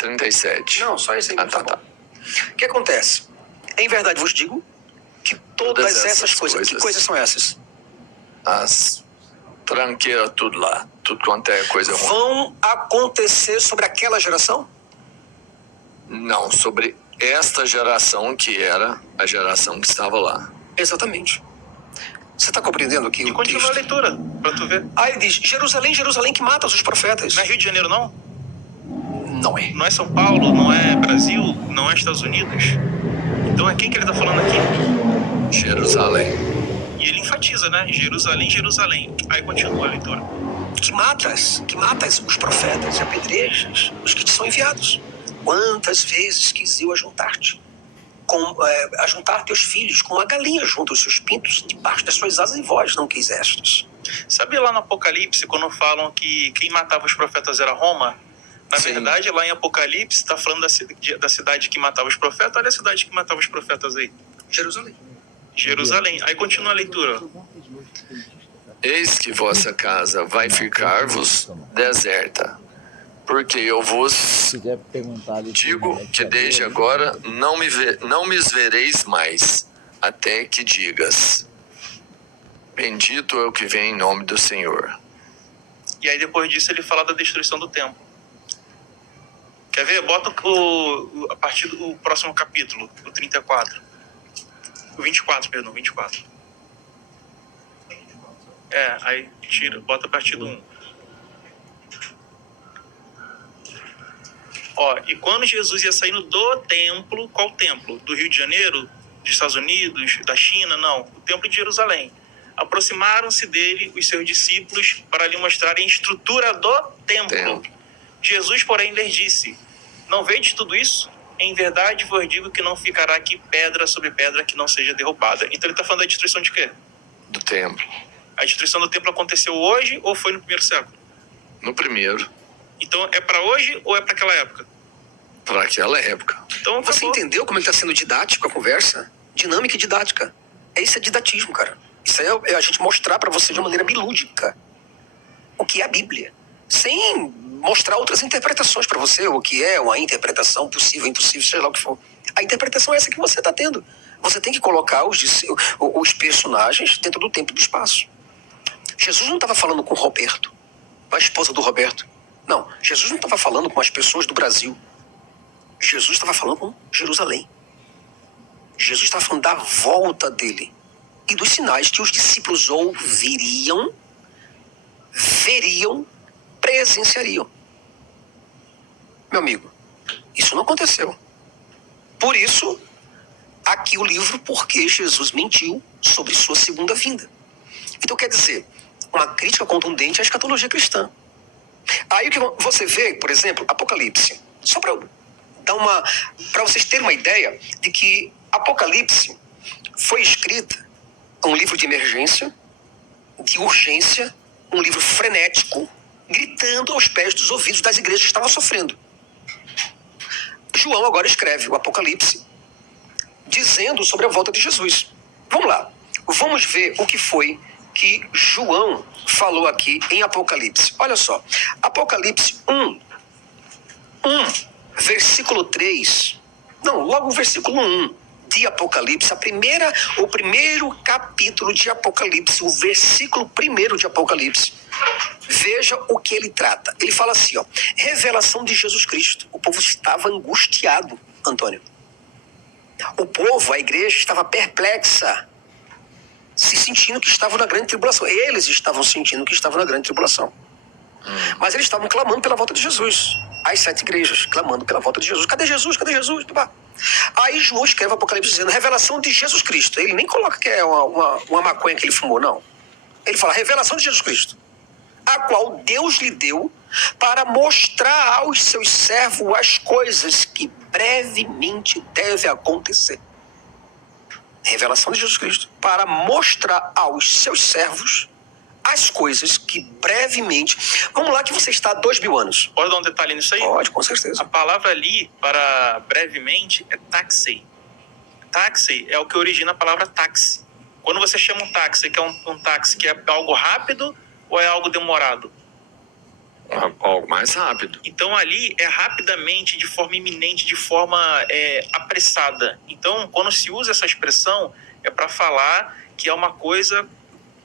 37. Não, só esse aí. Tá. O que acontece? Em verdade vos digo que todas essas coisas... Que coisas são essas? As tranqueiras, tudo lá. Tudo quanto é coisa ruim. Vão acontecer sobre aquela geração? Não, sobre esta geração que era a geração que estava lá. Exatamente. Você está compreendendo aqui E o continua texto? a leitura, pra tu ver. Aí ele diz, Jerusalém, Jerusalém, que mata os profetas. Não é Rio de Janeiro, não? Não é. Não é São Paulo, não é Brasil, não é Estados Unidos. Então é quem que ele tá falando aqui? Jerusalém. E ele enfatiza, né? Jerusalém, Jerusalém. Aí continua a leitura. Que matas os profetas e apedrejas os que te são enviados. Quantas vezes quis eu ajuntar-te? Ajuntar teus filhos como a galinha junta os seus pintos debaixo das suas asas e vós não quisestes. Sabe lá no Apocalipse, quando falam que quem matava os profetas era Roma? Na Sim. verdade, lá em Apocalipse, está falando da cidade que matava os profetas. Olha a cidade que matava os profetas aí. Jerusalém. Jerusalém. Aí continua a leitura. Eis que vossa casa vai ficar-vos deserta, porque eu vos digo que desde agora não me vereis mais, até que digas, bendito é o que vem em nome do Senhor. E aí depois disso ele fala da destruição do templo. Quer ver? Bota a partir do próximo capítulo, o 34. O 24, perdão, 24. Aí bota a partir do 1. E quando Jesus ia saindo do templo, qual templo? Do Rio de Janeiro? Dos Estados Unidos? Da China? Não, o templo de Jerusalém. Aproximaram-se dele os seus discípulos para lhe mostrarem a estrutura do templo. Jesus, porém, lhes disse, não vedes tudo isso? Em verdade vos digo que não ficará aqui pedra sobre pedra que não seja derrubada. Então ele está falando da destruição de quê? Do templo. A destruição do templo aconteceu hoje ou foi no primeiro século? No primeiro. Então é para hoje ou é para aquela época? Para aquela época. Então, você entendeu como é que está sendo didático a conversa? Dinâmica e didática. Isso é didatismo, cara. Isso é a gente mostrar para você de uma maneira milúdica o que é a Bíblia. Sem mostrar outras interpretações para você, o que é uma interpretação possível, impossível, seja lá o que for. A interpretação é essa que você está tendo. Você tem que colocar os personagens dentro do tempo e do espaço. Jesus não estava falando com Roberto, com a esposa do Roberto. Não, Jesus não estava falando com as pessoas do Brasil. Jesus estava falando com Jerusalém. Jesus estava falando da volta dele e dos sinais que os discípulos ouviriam, veriam, presenciariam. Meu amigo, isso não aconteceu. Por isso, aqui o livro Porque Jesus Mentiu sobre sua segunda vinda. Então quer dizer, uma crítica contundente à escatologia cristã. Aí o que você vê, por exemplo, Apocalipse. Só para vocês terem uma ideia de que Apocalipse foi escrita um livro de emergência, de urgência, um livro frenético, gritando aos pés dos ouvidos das igrejas que estavam sofrendo. João agora escreve o Apocalipse, dizendo sobre a volta de Jesus. Vamos lá, vamos ver o que foi que João falou aqui em Apocalipse. Olha só, Apocalipse 1, versículo 3, não, logo o versículo 1 de Apocalipse, o primeiro capítulo de Apocalipse, o versículo 1 de Apocalipse. Veja o que ele trata. Ele fala assim, revelação de Jesus Cristo. O povo estava angustiado, Antônio. O povo, a igreja, estava perplexa, se sentindo que estavam na grande tribulação. Eles estavam sentindo que estavam na grande tribulação. Mas eles estavam clamando pela volta de Jesus. As 7 igrejas clamando pela volta de Jesus. Cadê Jesus? Cadê Jesus? Aí João escreve o Apocalipse dizendo revelação de Jesus Cristo. Ele nem coloca que é uma maconha que ele fumou, não. Ele fala revelação de Jesus Cristo, a qual Deus lhe deu para mostrar aos seus servos as coisas que brevemente devem acontecer. Revelação de Jesus Cristo para mostrar aos seus servos as coisas que brevemente... Vamos lá que você está há 2000 anos. Pode dar um detalhe nisso aí? Pode, com certeza. A palavra ali para brevemente é taxi. Taxi é o que origina a palavra táxi. Quando você chama um táxi, que é um táxi que é algo rápido ou é algo demorado? Algo mais rápido. Então ali é rapidamente, de forma iminente, de forma apressada. Então, quando se usa essa expressão, é para falar que é uma coisa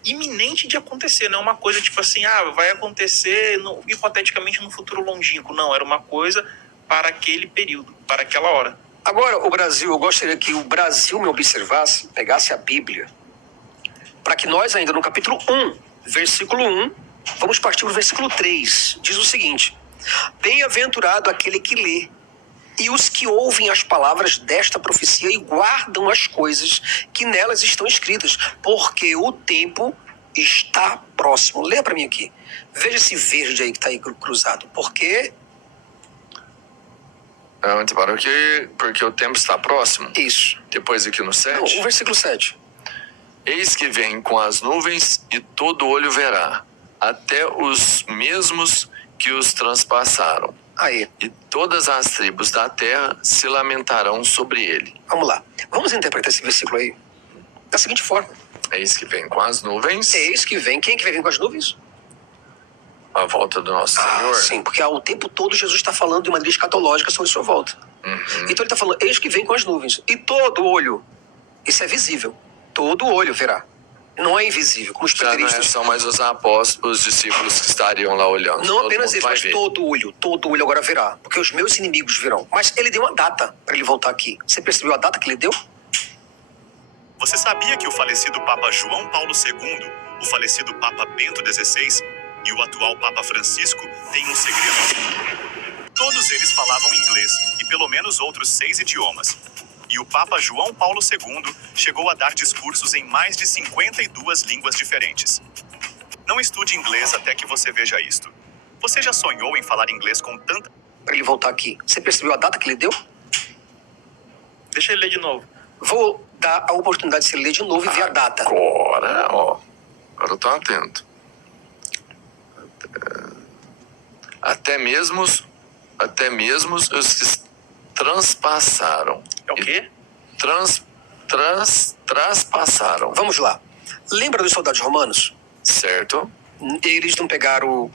iminente de acontecer, não é uma coisa tipo assim, vai acontecer hipoteticamente no futuro longínquo. Não, era uma coisa para aquele período, para aquela hora. Agora, o Brasil, eu gostaria que o Brasil me observasse, pegasse a Bíblia, para que nós ainda no capítulo 1, versículo 1, vamos partir para o versículo 3, diz o seguinte: bem-aventurado aquele que lê, e os que ouvem as palavras desta profecia e guardam as coisas que nelas estão escritas, porque o tempo está próximo. Lê para mim aqui. Veja esse verde aí que está aí cruzado. Porque porque o tempo está próximo. isso. Depois aqui no 7. Não, o versículo 7. Eis que vem com as nuvens e todo olho verá, até os mesmos que os transpassaram. Aí, E todas as tribos da terra se lamentarão sobre ele. vamos lá. Vamos interpretar esse versículo aí da seguinte forma. Eis que vem com as nuvens, Eis que vem. Quem é que vai vir com as nuvens? a volta do nosso Senhor. Sim, porque o tempo todo Jesus está falando de maneira escatológica sobre sua volta. Então ele está falando, eis que vem com as nuvens. E todo olho, isso é visível, todo olho verá. Não é invisível, como os Já não pedristas. são mais os apóstolos, os discípulos que estariam lá olhando. Não Todo apenas mundo eles, vai mas ver. todo olho agora verá. Porque os meus inimigos virão. Mas ele deu uma data para ele voltar aqui. Você percebeu a data que ele deu? Você sabia que o falecido Papa João Paulo II, o falecido Papa Bento XVI e o atual Papa Francisco têm um segredo? Todos eles falavam inglês e pelo menos outros 6 idiomas. E o Papa João Paulo II chegou a dar discursos em mais de 52 línguas diferentes. Não estude inglês até que você veja isto. Você já sonhou em falar inglês com tanta... Para ele voltar aqui. Você percebeu a data que ele deu? Deixa ele ler de novo. Vou dar a oportunidade de você ler de novo e ver a data. Agora eu tô atento. Até mesmo os que transpassaram. É o quê? Traspassaram. Vamos lá. Lembra dos soldados romanos? Certo? Eles não pegaram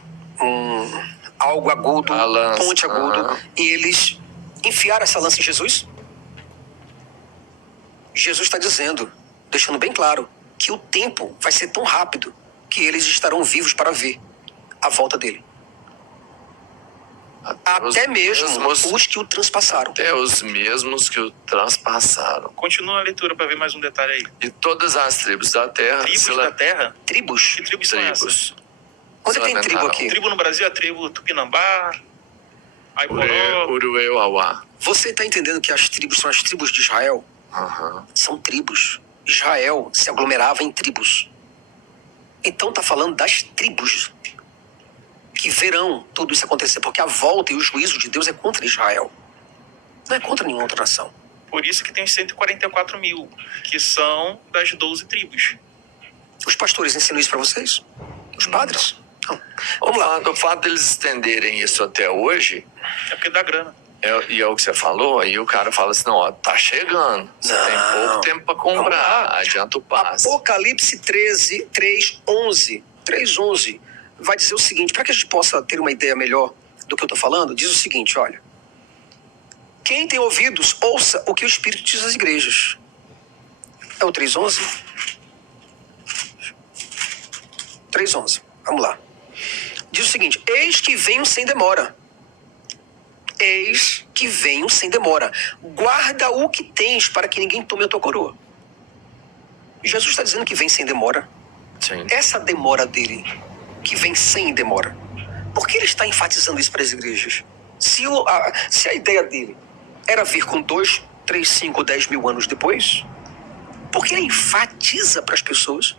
algo agudo, A lança, ponte agudo, aham. e eles enfiaram essa lança em Jesus? Jesus está dizendo, deixando bem claro, que o tempo vai ser tão rápido que eles estarão vivos para ver a volta dele. Até mesmo os que o transpassaram. Até os mesmos que o transpassaram. Continua a leitura para ver mais um detalhe aí. E todas as tribos da terra Tribos se da terra? Tribos? Que tribos são essas? tribos. Onde tem tribo aqui? Tribo no Brasil é a tribo Tupinambá, Aiporó. Urueuauá. Você está entendendo que as tribos são as tribos de Israel? Aham. São tribos. Israel se aglomerava em tribos. Então está falando das tribos que verão tudo isso acontecer, porque a volta e o juízo de Deus é contra Israel. Não é contra nenhuma outra nação. Por isso que tem os 144 mil, que são das 12 tribos. Os pastores ensinam isso para vocês? Os padres? Não. Vamos lá. O fato deles estenderem isso até hoje, É porque dá grana. e é o que você falou, aí o cara fala assim, não, tá chegando. Você tem pouco tempo para Vamos comprar, lá. adianta o passe. Apocalipse 13, 3:11. 3:11 vai dizer o seguinte, para que a gente possa ter uma ideia melhor do que eu estou falando, diz o seguinte, olha. Quem tem ouvidos, ouça o que o Espírito diz às igrejas. É o 3:11? 3:11. Vamos lá. Diz o seguinte, eis que venho sem demora. Eis que venho sem demora. Guarda o que tens para que ninguém tome a tua coroa. Jesus está dizendo que vem sem demora. Sim. Essa demora dele, que vem sem demora, por que ele está enfatizando isso para as igrejas? Se a ideia dele era vir com 2, 3, 5, 10 mil anos depois, por que ele enfatiza para as pessoas,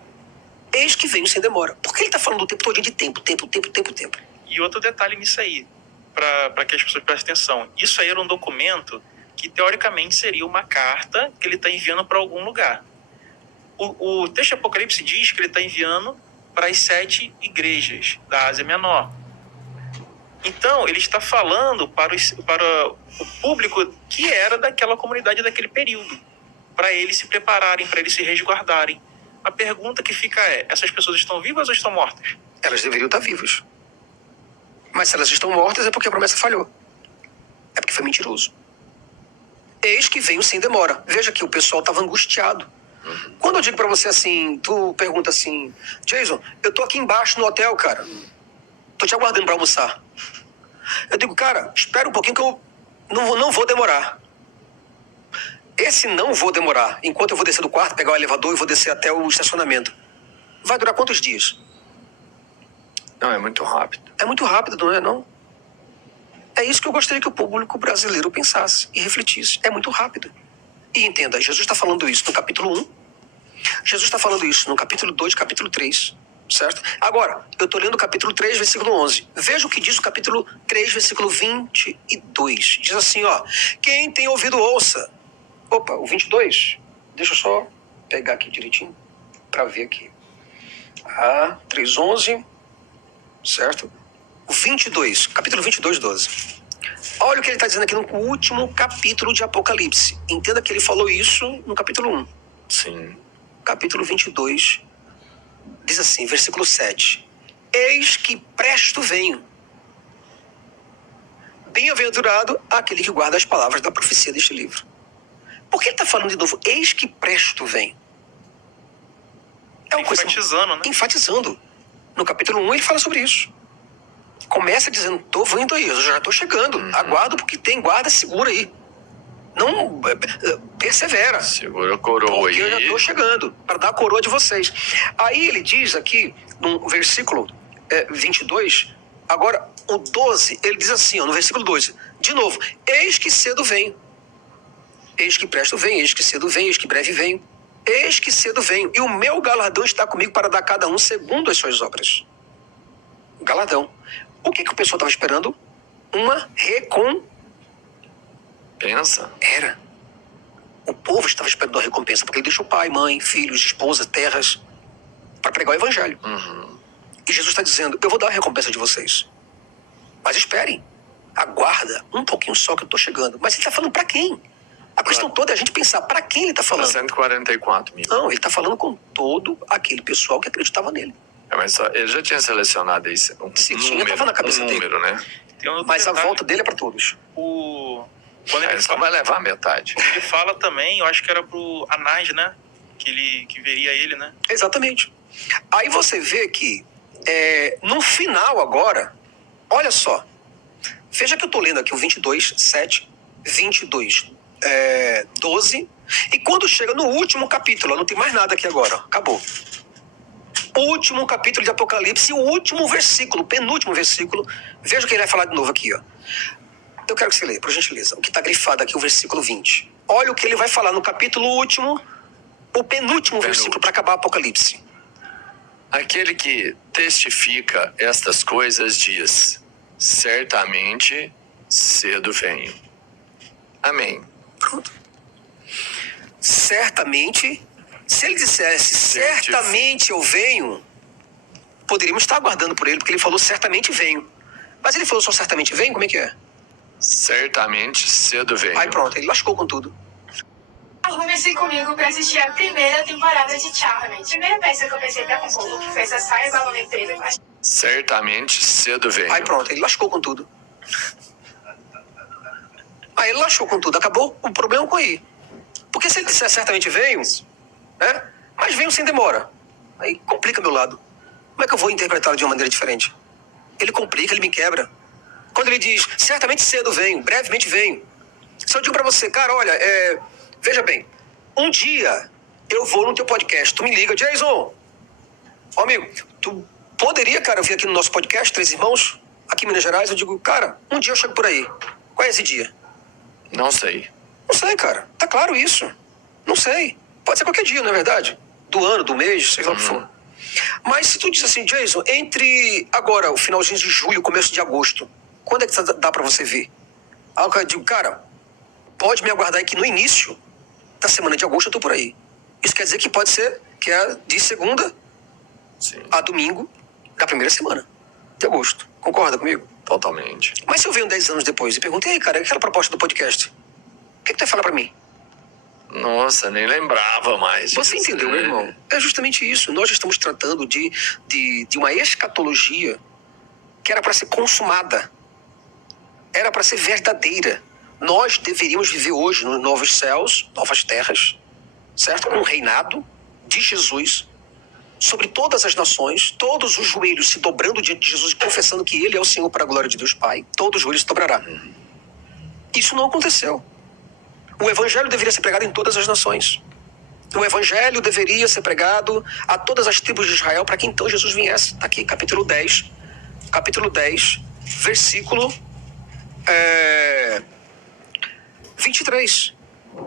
eis que venho sem demora? Por que ele está falando o tempo todo de tempo? E outro detalhe nisso aí, para que as pessoas prestem atenção. Isso aí era um documento que, teoricamente, seria uma carta que ele está enviando para algum lugar. O texto de Apocalipse diz que ele está enviando para as 7 igrejas da Ásia Menor. Então, ele está falando para o público que era daquela comunidade daquele período, para eles se prepararem, para eles se resguardarem. A pergunta que fica é, essas pessoas estão vivas ou estão mortas? Elas deveriam estar vivas. Mas se elas estão mortas é porque a promessa falhou. É porque foi mentiroso. Eis que venho sem demora. Veja que o pessoal estava angustiado. Quando eu digo pra você assim, tu pergunta assim, Jason, eu tô aqui embaixo no hotel, cara. Tô te aguardando pra almoçar. Eu digo, cara, espera um pouquinho que eu não vou demorar. Esse não vou demorar, enquanto eu vou descer do quarto, pegar o elevador e vou descer até o estacionamento. Vai durar quantos dias? Não, é muito rápido. É muito rápido, não é não? É isso que eu gostaria que o público brasileiro pensasse e refletisse. É muito rápido. E entenda, Jesus está falando isso no capítulo 1. Jesus está falando isso no capítulo 2, capítulo 3. Certo? Agora, eu estou lendo o capítulo 3, versículo 11. Veja o que diz o capítulo 3, versículo 22. Diz assim, ó. Quem tem ouvido, ouça. Opa, o 22. Deixa eu só pegar aqui direitinho para ver aqui. 3:11. Certo? O 22, capítulo 22, 12. Olha o que ele está dizendo aqui no último capítulo de Apocalipse. Entenda que ele falou isso no capítulo 1. Sim. Capítulo 22, diz assim, versículo 7. Eis que presto venho. Bem-aventurado aquele que guarda as palavras da profecia deste livro. Por que ele está falando de novo? Eis que presto venho. É uma coisa... Enfatizando, né? Enfatizando. No capítulo 1 ele fala sobre isso. Começa dizendo, tô vindo aí, eu já tô chegando. Aguardo porque tem guarda, segura aí. Não, persevera. Segura a coroa aí. Porque eu já tô chegando para dar a coroa de vocês. Aí ele diz aqui, no versículo 22, agora o 12, ele diz assim, ó, no versículo 12, de novo, eis que cedo venho. Eis que presto venho, eis que cedo venho, eis que breve venho. Eis que cedo venho, e o meu galardão está comigo para dar a cada um segundo as suas obras. Galardão. O que o pessoal estava esperando? Uma Pensa. Era. O povo estava esperando a recompensa, porque ele deixou pai, mãe, filhos, esposa, terras, para pregar o evangelho. E Jesus está dizendo, eu vou dar a recompensa de vocês. Mas esperem. Aguarda um pouquinho só que eu estou chegando. Mas ele está falando para quem? A questão toda é a gente pensar, para quem ele está falando? 144 mil. Não, ele está falando com todo aquele pessoal que acreditava nele. Mas ele já tinha selecionado esse Tinha, estava na cabeça dele. número, né? Tem um outro Mas a detalhe. volta dele é para todos. Quando ele Só vai levar a metade. Ele fala também, eu acho que era pro Anás, né? Que veria ele, né? Exatamente. Aí você vê que no final agora, olha só. Veja que eu estou lendo aqui o 22, 7, 22, 12. E quando chega no último capítulo, não tem mais nada aqui agora, acabou. O último capítulo de Apocalipse, o último versículo, o penúltimo versículo. Veja o que ele vai falar de novo aqui, ó. Eu quero que você leia, por gentileza, o que está grifado aqui, o versículo 20. Olha o que ele vai falar no capítulo último, o penúltimo versículo para acabar o Apocalipse. Aquele que testifica estas coisas diz, certamente cedo venho. Amém. Pronto. Certamente, se ele dissesse, certamente eu venho, poderíamos estar aguardando por ele, porque ele falou certamente venho. Mas ele falou só certamente venho, como é que é? Certamente cedo venho. Aí pronto, ele lascou com tudo. Arrume-se comigo pra assistir a primeira temporada de Charmed. Primeira peça que eu pensei pra compor, que foi essa saia balonê preta com a... Certamente cedo venho. Aí pronto, ele lascou com tudo. Aí ele lascou com tudo, acabou o problema com ele. Porque se ele disser certamente venho, né? Mas venho sem demora. Aí complica meu lado. Como é que eu vou interpretá-lo de uma maneira diferente? Ele complica, ele me quebra. Quando ele diz, certamente cedo venho, brevemente venho. Se eu digo pra você, cara, olha, veja bem, um dia eu vou no teu podcast, tu me liga, Jason, ó amigo, tu poderia, cara, vir aqui no nosso podcast, Três Irmãos, aqui em Minas Gerais? Eu digo, cara, um dia eu chego por aí. Qual é esse dia? Não sei. Não sei, cara, tá claro isso. Não sei. Pode ser qualquer dia, não é verdade? Do ano, do mês, sei lá o que for. Mas se tu diz assim, Jason, entre agora, o finalzinho de julho, começo de agosto, quando é que dá pra você vir? Aí eu digo, cara, pode me aguardar aí que no início da semana de agosto eu tô por aí. Isso quer dizer que pode ser que é de segunda a domingo da primeira semana de agosto. Concorda comigo? Totalmente. Mas se eu venho 10 anos depois e pergunto, e aí, cara, aquela proposta do podcast, o que tu vai falar pra mim? Nossa, nem lembrava mais. Você disso, entendeu, né? meu irmão? É justamente isso. Nós estamos tratando de uma escatologia que era para ser consumada, era para ser verdadeira. Nós deveríamos viver hoje nos novos céus, novas terras, certo? Com o reinado de Jesus sobre todas as nações, todos os joelhos se dobrando diante de Jesus e confessando que Ele é o Senhor para a glória de Deus Pai. Todos os joelhos se dobrará. Isso não aconteceu. O evangelho deveria ser pregado em todas as nações. O evangelho deveria ser pregado a todas as tribos de Israel para que então Jesus viesse. Está aqui, capítulo 10, versículo 23.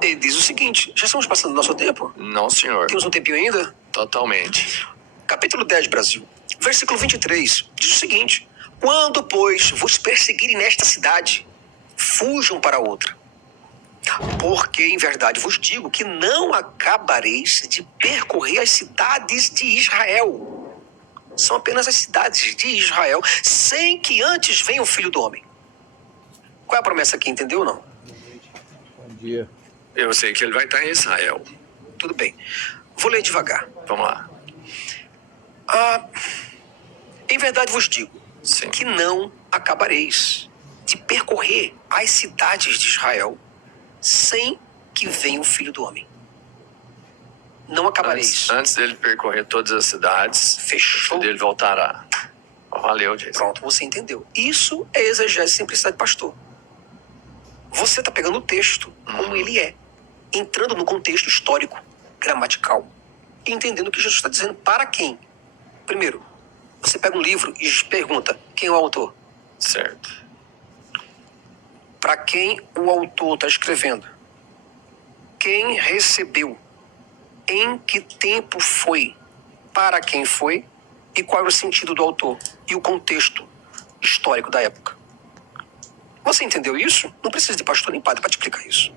Ele diz o seguinte: já estamos passando o nosso tempo? Não, senhor. Temos um tempinho ainda? Totalmente. Capítulo 10, Brasil. Versículo 23. Diz o seguinte: quando, pois, vos perseguirem nesta cidade, fujam para outra. Porque, em verdade, vos digo que não acabareis de percorrer as cidades de Israel. São apenas as cidades de Israel, sem que antes venha o Filho do Homem. Qual é a promessa aqui, entendeu ou não? Bom dia. Eu sei que ele vai estar em Israel. Tudo bem. Vou ler devagar. Vamos lá. Em verdade vos digo Sim. que não acabareis de percorrer as cidades de Israel sem que venha o Filho do Homem. Não acabareis. Antes dele percorrer todas as cidades, Fechou? o filho dele voltará. Valeu, Jason. Pronto, você entendeu. Isso é exegese sem precisar de pastor. Você está pegando o texto como ele é, entrando no contexto histórico, gramatical, e entendendo o que Jesus está dizendo para quem. Primeiro, você pega um livro e pergunta quem é o autor. Certo. Para quem o autor está escrevendo? Quem recebeu? Em que tempo foi? Para quem foi? E qual era o sentido do autor? E o contexto histórico da época? Você entendeu isso? Não precisa de pastor nem padre para te explicar isso.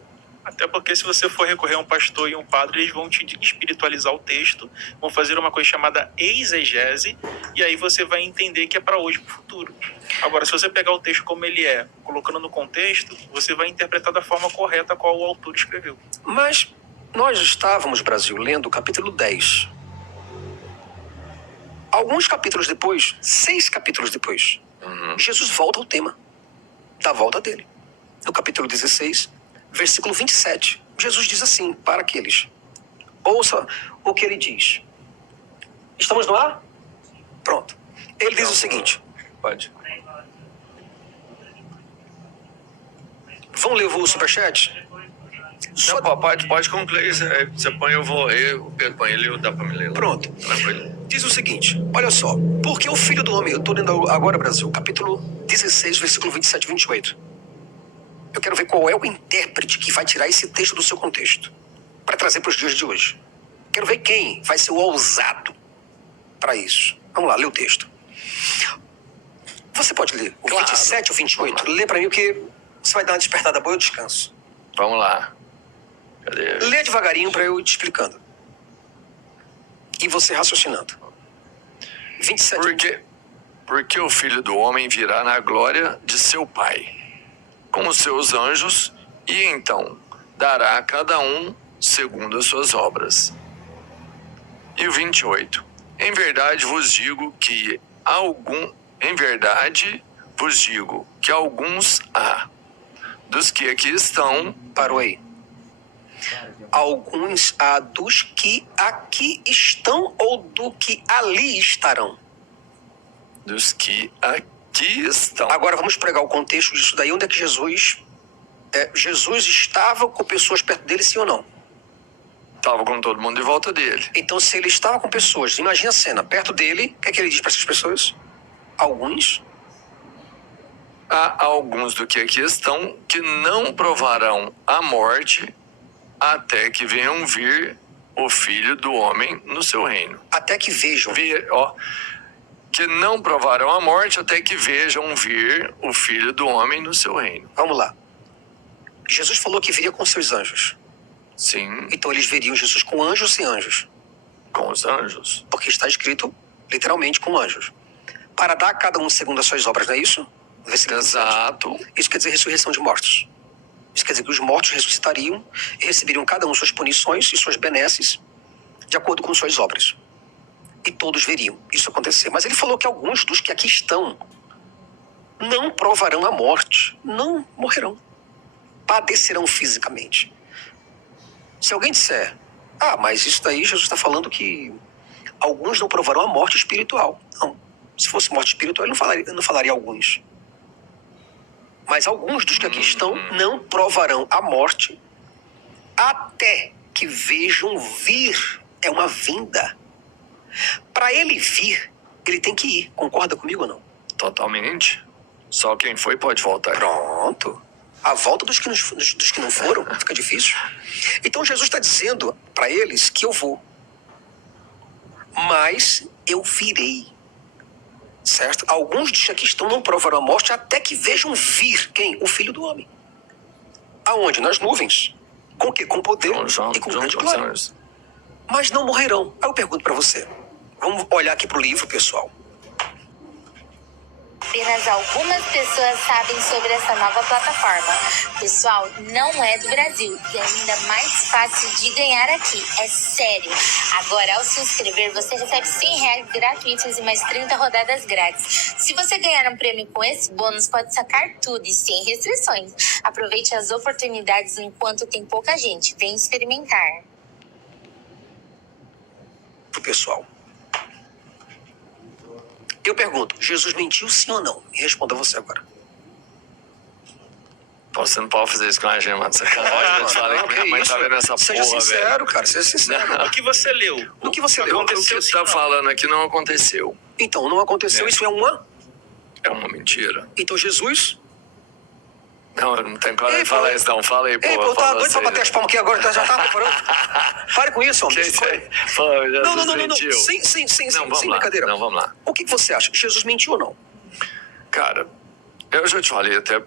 Até porque se você for recorrer a um pastor e um padre, eles vão te espiritualizar o texto, vão fazer uma coisa chamada exegese, e aí você vai entender que é para hoje e para o futuro. Agora, se você pegar o texto como ele é, colocando no contexto, você vai interpretar da forma correta a qual o autor escreveu. Mas nós estávamos, Brasil, lendo o capítulo 10. Alguns capítulos depois, 6 capítulos depois, Jesus volta ao tema da volta dele. No capítulo 16, versículo 27, Jesus diz assim para aqueles. Ouça o que ele diz. Estamos no ar? Pronto. Ele diz o seguinte. Pode. Vamos ler o superchat? Só... Não, pode concluir. Você põe, o Pedro põe ele, dá pra me ler lá. Pronto. Tranquilo. Diz o seguinte, olha só. Porque o Filho do Homem, eu estou lendo agora, Brasil, capítulo 16, versículo 27 e 28. Eu quero ver qual é o intérprete que vai tirar esse texto do seu contexto para trazer para os dias de hoje. Quero ver quem vai ser o ousado para isso. Vamos lá, lê o texto. Você pode ler o 27 ou 28? Lê para mim, porque você vai dar uma despertada boa e eu descanso. Vamos lá. Cadê? Lê devagarinho para eu ir te explicando. E você raciocinando. 27. Porque o Filho do Homem virá na glória de seu Pai, com os seus anjos, e então dará a cada um segundo as suas obras. E o 28. Em verdade vos digo que alguns há dos que aqui estão. Parou aí. Alguns há dos que aqui estão ou do que ali estarão? Dos que aqui estão. Agora vamos pregar o contexto disso daí. Onde é que Jesus estava com pessoas perto dele, sim ou não? Estava com todo mundo em volta dele. Então, se ele estava com pessoas, imagina a cena, perto dele, o que é que ele diz para essas pessoas? Alguns. Há alguns do que aqui estão que não provarão a morte até que venham vir o Filho do Homem no seu reino. Até que vejam. Que não provarão a morte até que vejam vir o Filho do Homem no seu reino. Vamos lá. Jesus falou que viria com seus anjos. Sim, Então eles veriam Jesus com anjos ou sem anjos? com os anjos. Porque está escrito, literalmente, com anjos. Para dar a cada um segundo as suas obras, não é isso? Versículo 27. Exato. Isso quer dizer ressurreição de mortos. Isso quer dizer que os mortos ressuscitariam e receberiam cada um suas punições e suas benesses de acordo com suas obras. E todos veriam isso acontecer. Mas ele falou que alguns dos que aqui estão não provarão a morte, não morrerão, padecerão fisicamente. Se alguém disser, mas isso daí Jesus está falando que alguns não provarão a morte espiritual. Não, se fosse morte espiritual, ele não falaria alguns. Mas alguns dos que aqui estão não provarão a morte até que vejam vir. É uma vinda. Para ele vir, ele tem que ir. Concorda comigo ou não? Totalmente. Só quem foi pode voltar. Pronto. A volta dos que não foram fica difícil. Então Jesus está dizendo para eles que eu vou. Mas eu virei. Certo? Alguns dos que aqui estão não provarão a morte até que vejam vir. Quem? O Filho do Homem. Aonde? Nas nuvens. Com o quê? Com poder e com grande glória. Mas não morrerão. Aí eu pergunto para você. Vamos olhar aqui pro livro, pessoal. Apenas algumas pessoas sabem sobre essa nova plataforma. Pessoal, não é do Brasil e ainda mais fácil de ganhar aqui. É sério. Agora, ao se inscrever, você recebe R$100 gratuitos e mais 30 rodadas grátis. Se você ganhar um prêmio com esse bônus, pode sacar tudo e sem restrições. Aproveite as oportunidades enquanto tem pouca gente. Vem experimentar. Pro pessoal. Eu pergunto, Jesus mentiu sim ou não? Me responda você agora. Você não pode fazer isso com a gente, mano. Eu te falei que minha mãe tá vendo essa Seja porra, sincero, velho. cara. Seja sincero. O que você leu? No que você leu. O que você tá falando aqui não aconteceu. Então, não aconteceu. Isso é uma... É uma mentira. Então, Jesus... Não, eu não tenho coragem de falar isso, não. Fala aí, pô. Ei, pô, tá doido pra bater as palmas aqui agora. Já tá preparando? Pare com isso, homem. Não. Sem brincadeira. Não, vamos lá. O que você acha? Jesus mentiu ou não? Cara, eu já te falei até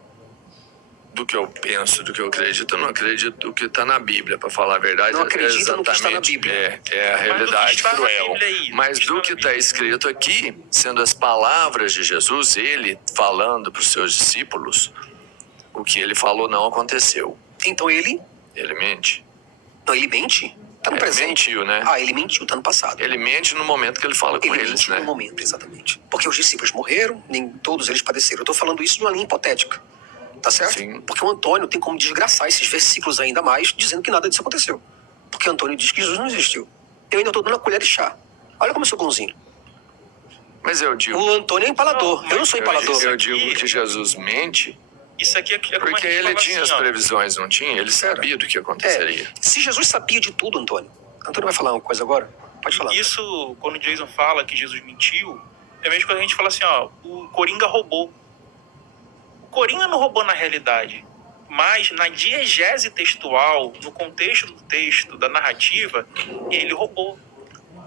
do que eu penso, do que eu acredito. Eu não acredito do que tá na Bíblia, pra falar a verdade. Não acredita no que está na Bíblia. É a realidade está na cruel. Bíblia aí? Mas do que está escrito aqui, sendo as palavras de Jesus, ele falando para os seus discípulos, o que ele falou não aconteceu. Então ele... Ele mente. Não, ele mente? Tá no presente. Mentiu, né? Ele mentiu, tá no passado. Ele mente no momento que ele fala com Ele eles, mentiu né? no momento, exatamente. Porque os discípulos morreram, nem todos eles padeceram. Eu tô falando isso numa linha hipotética. Tá certo? Sim. Porque o Antônio tem como desgraçar esses versículos ainda mais, dizendo que nada disso aconteceu. Porque o Antônio diz que Jesus não existiu. Eu ainda tô dando a colher de chá. Olha como eu sou bonzinho. Mas eu digo... O Antônio é empalador. Eu não sou empalador. Eu digo que Jesus mente Isso aqui é como porque a gente ele fala tinha assim, as ó. previsões, não tinha? Ele sabia do que aconteceria. Se Jesus sabia de tudo, Antônio. Antônio vai falar uma coisa agora? Pode falar. Isso, quando o Jason fala que Jesus mentiu, é a mesma coisa que a gente fala assim, ó, o Coringa roubou. O Coringa não roubou na realidade, mas na diegese textual, no contexto do texto, da narrativa, ele roubou.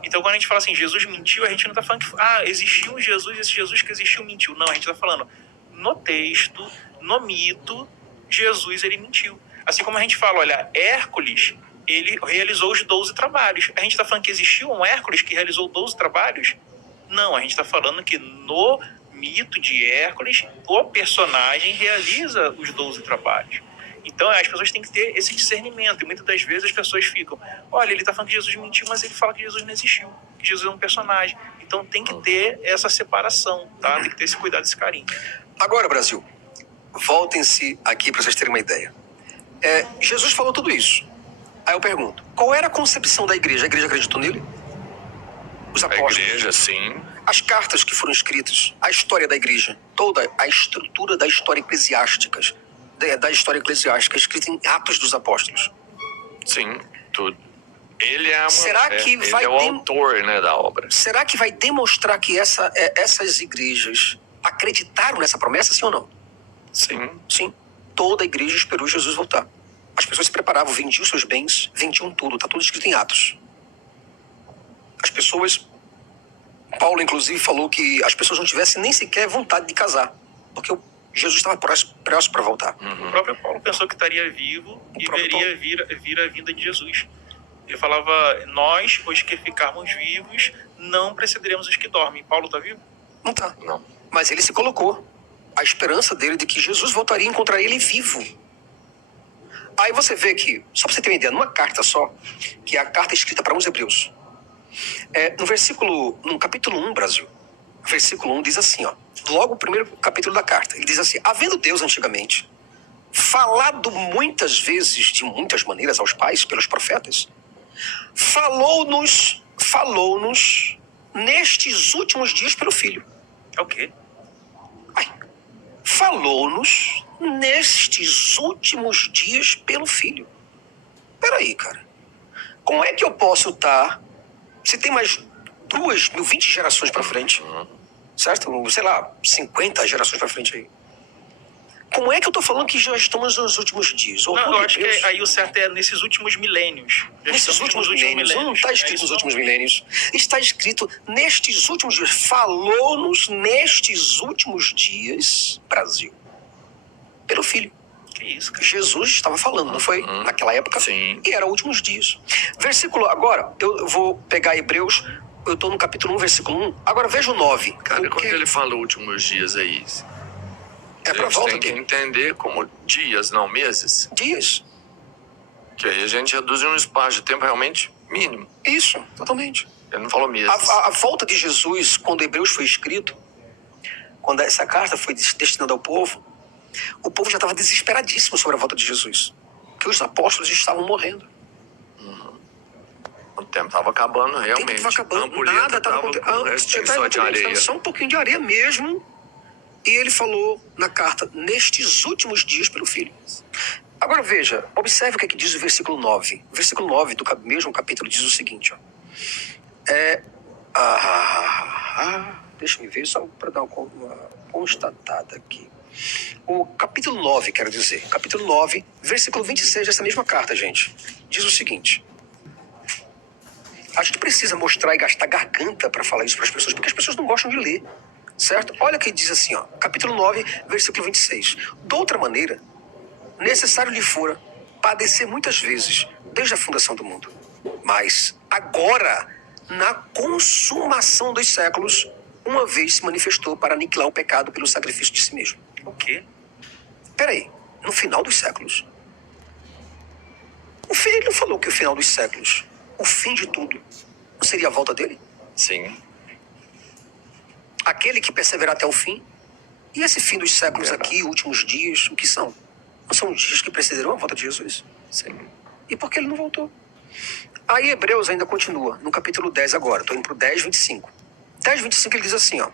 Então, quando a gente fala assim, Jesus mentiu, a gente não tá falando que existiu um Jesus, esse Jesus que existiu mentiu. Não, a gente tá falando no texto, no mito, Jesus, ele mentiu. Assim como a gente fala, olha, Hércules, ele realizou os 12 trabalhos. A gente tá falando que existiu um Hércules que realizou 12 trabalhos? Não, a gente tá falando que no mito de Hércules, o personagem realiza os 12 trabalhos. Então, as pessoas têm que ter esse discernimento. E muitas das vezes as pessoas ficam, olha, ele tá falando que Jesus mentiu, mas ele fala que Jesus não existiu, que Jesus é um personagem. Então, tem que ter essa separação, tá? Tem que ter esse cuidado, esse carinho. Agora, Brasil, voltem-se aqui para vocês terem uma ideia. Jesus falou tudo isso. Aí eu pergunto, qual era a concepção da igreja? A igreja acreditou nele? Os A apóstolos? igreja, sim. As cartas que foram escritas, a história da igreja, toda a estrutura da história eclesiástica, escrita em Atos dos Apóstolos. Sim, tudo. Ele é, Ele é o autor, né, da obra. Será que vai demonstrar que essas igrejas acreditaram nessa promessa, sim ou não? Sim. Sim. Toda a igreja esperou Jesus voltar. As pessoas se preparavam, vendiam seus bens, vendiam tudo. Está tudo escrito em Atos. As pessoas... Paulo, inclusive, falou que as pessoas não tivessem nem sequer vontade de casar. Porque Jesus estava próximo para voltar. O próprio Paulo pensou que estaria vivo e veria vir a vinda de Jesus. Ele falava, nós, os que ficarmos vivos, não precederemos os que dormem. Paulo está vivo? Não está. Não. Mas ele se colocou. A esperança dele de que Jesus voltaria e encontraria ele vivo. Aí você vê que, só para você ter uma ideia, numa carta só, que é a carta escrita para os hebreus, no capítulo 1, Brasil, versículo 1 diz assim, ó, logo o primeiro capítulo da carta. Ele diz assim: havendo Deus antigamente falado muitas vezes, de muitas maneiras aos pais, pelos profetas, falou-nos nestes últimos dias pelo Filho. É o quê? Falou-nos nestes últimos dias pelo Filho. Peraí, cara. Como é que eu posso estar... Se tem mais 20 gerações pra frente, certo? Sei lá, 50 gerações pra frente aí. Como é que eu tô falando que já estamos nos últimos dias? Não, eu acho que aí o certo é nesses últimos milênios. Nesses últimos milênios. Não está escrito nos últimos milênios. Está escrito nestes últimos dias. Falou-nos nestes últimos dias, Brasil, pelo Filho. Que isso, cara? Jesus estava falando, não foi? Naquela época. Sim. E era últimos dias. Versículo, agora, eu vou pegar Hebreus, eu estou no capítulo 1, versículo 1. Agora veja o 9. Cara, quando ele fala últimos dias aí, É pra a gente volta tem que dele. entender como dias, não meses. Dias. Que aí a gente reduz um espaço de tempo realmente mínimo. Isso, totalmente. Ele não falou meses. A volta de Jesus, quando Hebreus foi escrito, quando essa carta foi destinada ao povo, o povo já estava desesperadíssimo sobre a volta de Jesus. Porque os apóstolos estavam morrendo. O tempo estava acabando O tempo realmente. estava acabando, A ampulheta nada estava tava acontecendo. com um restinho só de areia. Só um pouquinho de areia mesmo. E ele falou na carta, nestes últimos dias pelo Filho. Agora veja, observe o que é que diz o versículo 9. O versículo 9 do mesmo capítulo diz o seguinte, ó. Deixa eu ver, só para dar uma constatada aqui. O capítulo 9, quero dizer. Capítulo 9, versículo 26 dessa mesma carta, gente. Diz o seguinte. A gente precisa mostrar e gastar garganta para falar isso para as pessoas, porque as pessoas não gostam de ler. Certo? Olha o que diz assim, ó. Capítulo 9, versículo 26. De outra maneira, necessário lhe fora padecer muitas vezes, desde a fundação do mundo. Mas agora, na consumação dos séculos, uma vez se manifestou para aniquilar o pecado pelo sacrifício de si mesmo. O quê? Peraí, no final dos séculos? O filho não falou que o final dos séculos, o fim de tudo, não seria a volta dele? Sim. Aquele que perseverar até o fim. E esse fim dos séculos aqui, últimos dias, o que são? Não são os dias que precederão a volta de Jesus? Sim. E por que ele não voltou? Aí Hebreus ainda continua, no capítulo 10 agora. Estou indo para o 10, 25. 10, 25 ele diz assim, ó.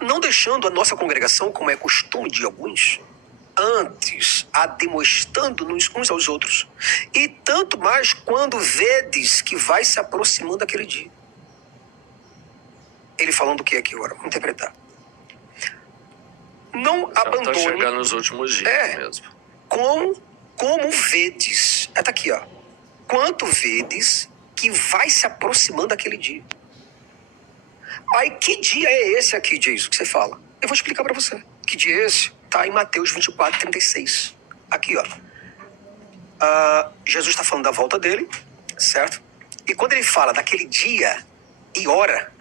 Não deixando a nossa congregação, como é costume de alguns, antes ademoestando-nos uns aos outros. E tanto mais quando vedes que vai se aproximando aquele dia. Ele falando o que aqui agora? Vamos interpretar. Não Então, abandone. tá chegando nos últimos dias mesmo. Como vedes. Tá aqui, ó. Quanto vedes que vai se aproximando aquele dia. Aí, que dia é esse aqui, diz o que você fala? Eu vou explicar pra você. Que dia é esse? Tá em Mateus 24, 36. Aqui, ó. Jesus está falando da volta dele, certo? E quando ele fala daquele dia e hora,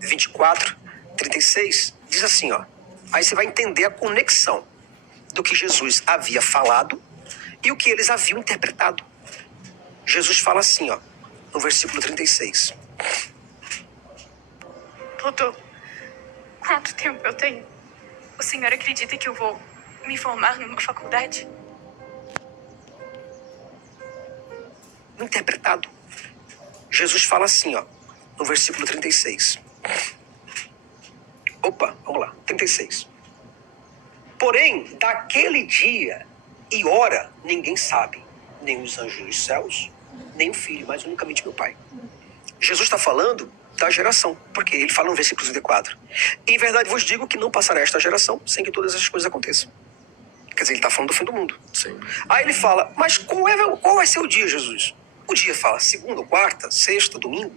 24, 36, diz assim, ó. Aí você vai entender a conexão do que Jesus havia falado e o que eles haviam interpretado. Jesus fala assim, ó, no versículo 36. Doutor, quanto tempo eu tenho? O senhor acredita que eu vou me formar numa faculdade? Interpretado. Jesus fala assim, ó, no versículo 36. Opa, vamos lá, 36. Porém, daquele dia e hora, ninguém sabe, nem os anjos dos céus, nem o Filho, mas unicamente meu Pai. Jesus está falando da geração, porque ele fala no versículo 34. Em verdade vos digo que não passará esta geração sem que todas essas coisas aconteçam. Quer dizer, ele está falando do fim do mundo. Sim. Aí ele fala, mas qual vai ser o dia, Jesus? O dia fala segunda, quarta, sexta, domingo.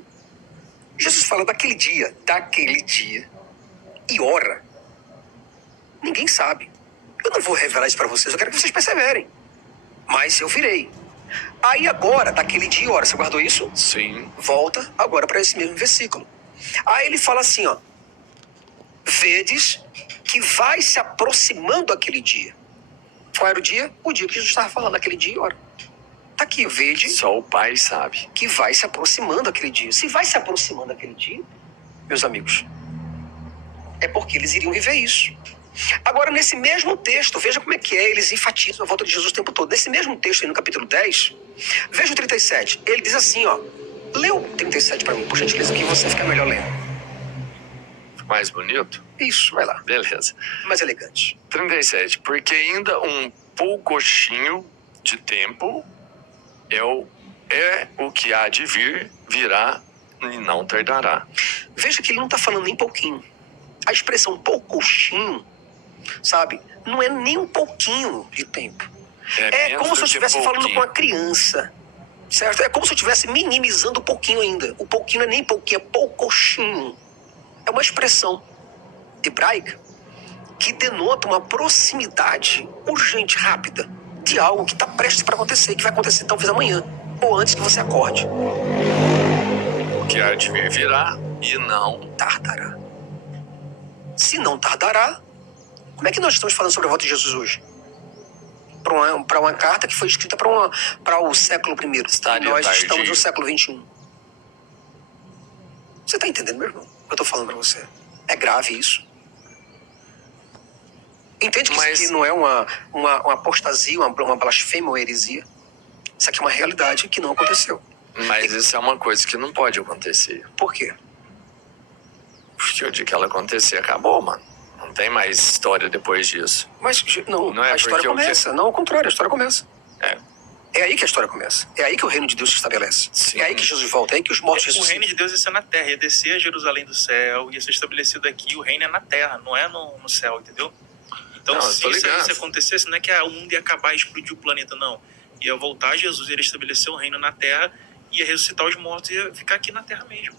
Jesus fala daquele dia e hora. Ninguém sabe. Eu não vou revelar isso para vocês, eu quero que vocês perseverem. Mas eu virei. Aí agora, daquele dia e hora, você guardou isso? Sim. Volta agora para esse mesmo versículo. Aí ele fala assim, ó. Vedes que vai se aproximando aquele dia. Qual era o dia? O dia que Jesus estava falando, aquele dia e hora. Tá aqui, vede Só o pai sabe. que vai se aproximando aquele dia. Se vai se aproximando aquele dia, meus amigos, É porque eles iriam viver isso. Agora, nesse mesmo texto, veja como é que é, eles enfatizam a volta de Jesus o tempo todo. Nesse mesmo texto aí, no capítulo 10, veja o 37. Ele diz assim, ó. Lê o 37 para mim, por gentileza, que você fica melhor lendo. Mais bonito? Isso, vai lá. Beleza. Mais elegante. 37. Porque ainda um poucochinho de tempo é o que há de vir, virá e não tardará. Veja que ele não está falando nem pouquinho. A expressão poucochinho, sabe, não é nem um pouquinho de tempo. É menos como se eu do que estivesse falando pouquinho. com uma criança, certo? É como se eu estivesse minimizando um pouquinho ainda. O pouquinho não é nem pouquinho, é poucochinho. É uma expressão hebraica que denota uma proximidade urgente, rápida, de algo que está prestes para acontecer, que vai acontecer talvez amanhã, ou antes que você acorde. O que há de vir, virá e não. Tardará. Se não tardará, como é que nós estamos falando sobre a volta de Jesus hoje? Para uma carta que foi escrita para o século I. Estaria Nós tardio. estamos no século XXI. Você está entendendo, meu irmão? O que eu estou falando para você? É grave isso. Entende que Mas- isso aqui não é uma apostasia, uma blasfêmia ou heresia? Isso aqui é uma realidade que não aconteceu. Mas isso é uma coisa que não pode acontecer. Por quê? Porque o dia que ela acontecer, acabou, mano. Não tem mais história depois disso. Mas Não é a história porque o começa. Não, ao contrário, a história começa. É. É aí que a história começa. É aí que o reino de Deus se estabelece. Sim. É aí que Jesus volta. É aí que os mortos O ressuscitam. reino de Deus ia ser na terra, ia descer a Jerusalém do céu, ia ser estabelecido aqui. O reino é na terra, não é no céu, entendeu? Então, Não, eu se tô isso ligado. acontecesse, não é que o mundo ia acabar e explodir o planeta, não. Ia voltar Jesus, ia estabelecer o reino na terra, ia ressuscitar os mortos e ia ficar aqui na terra mesmo.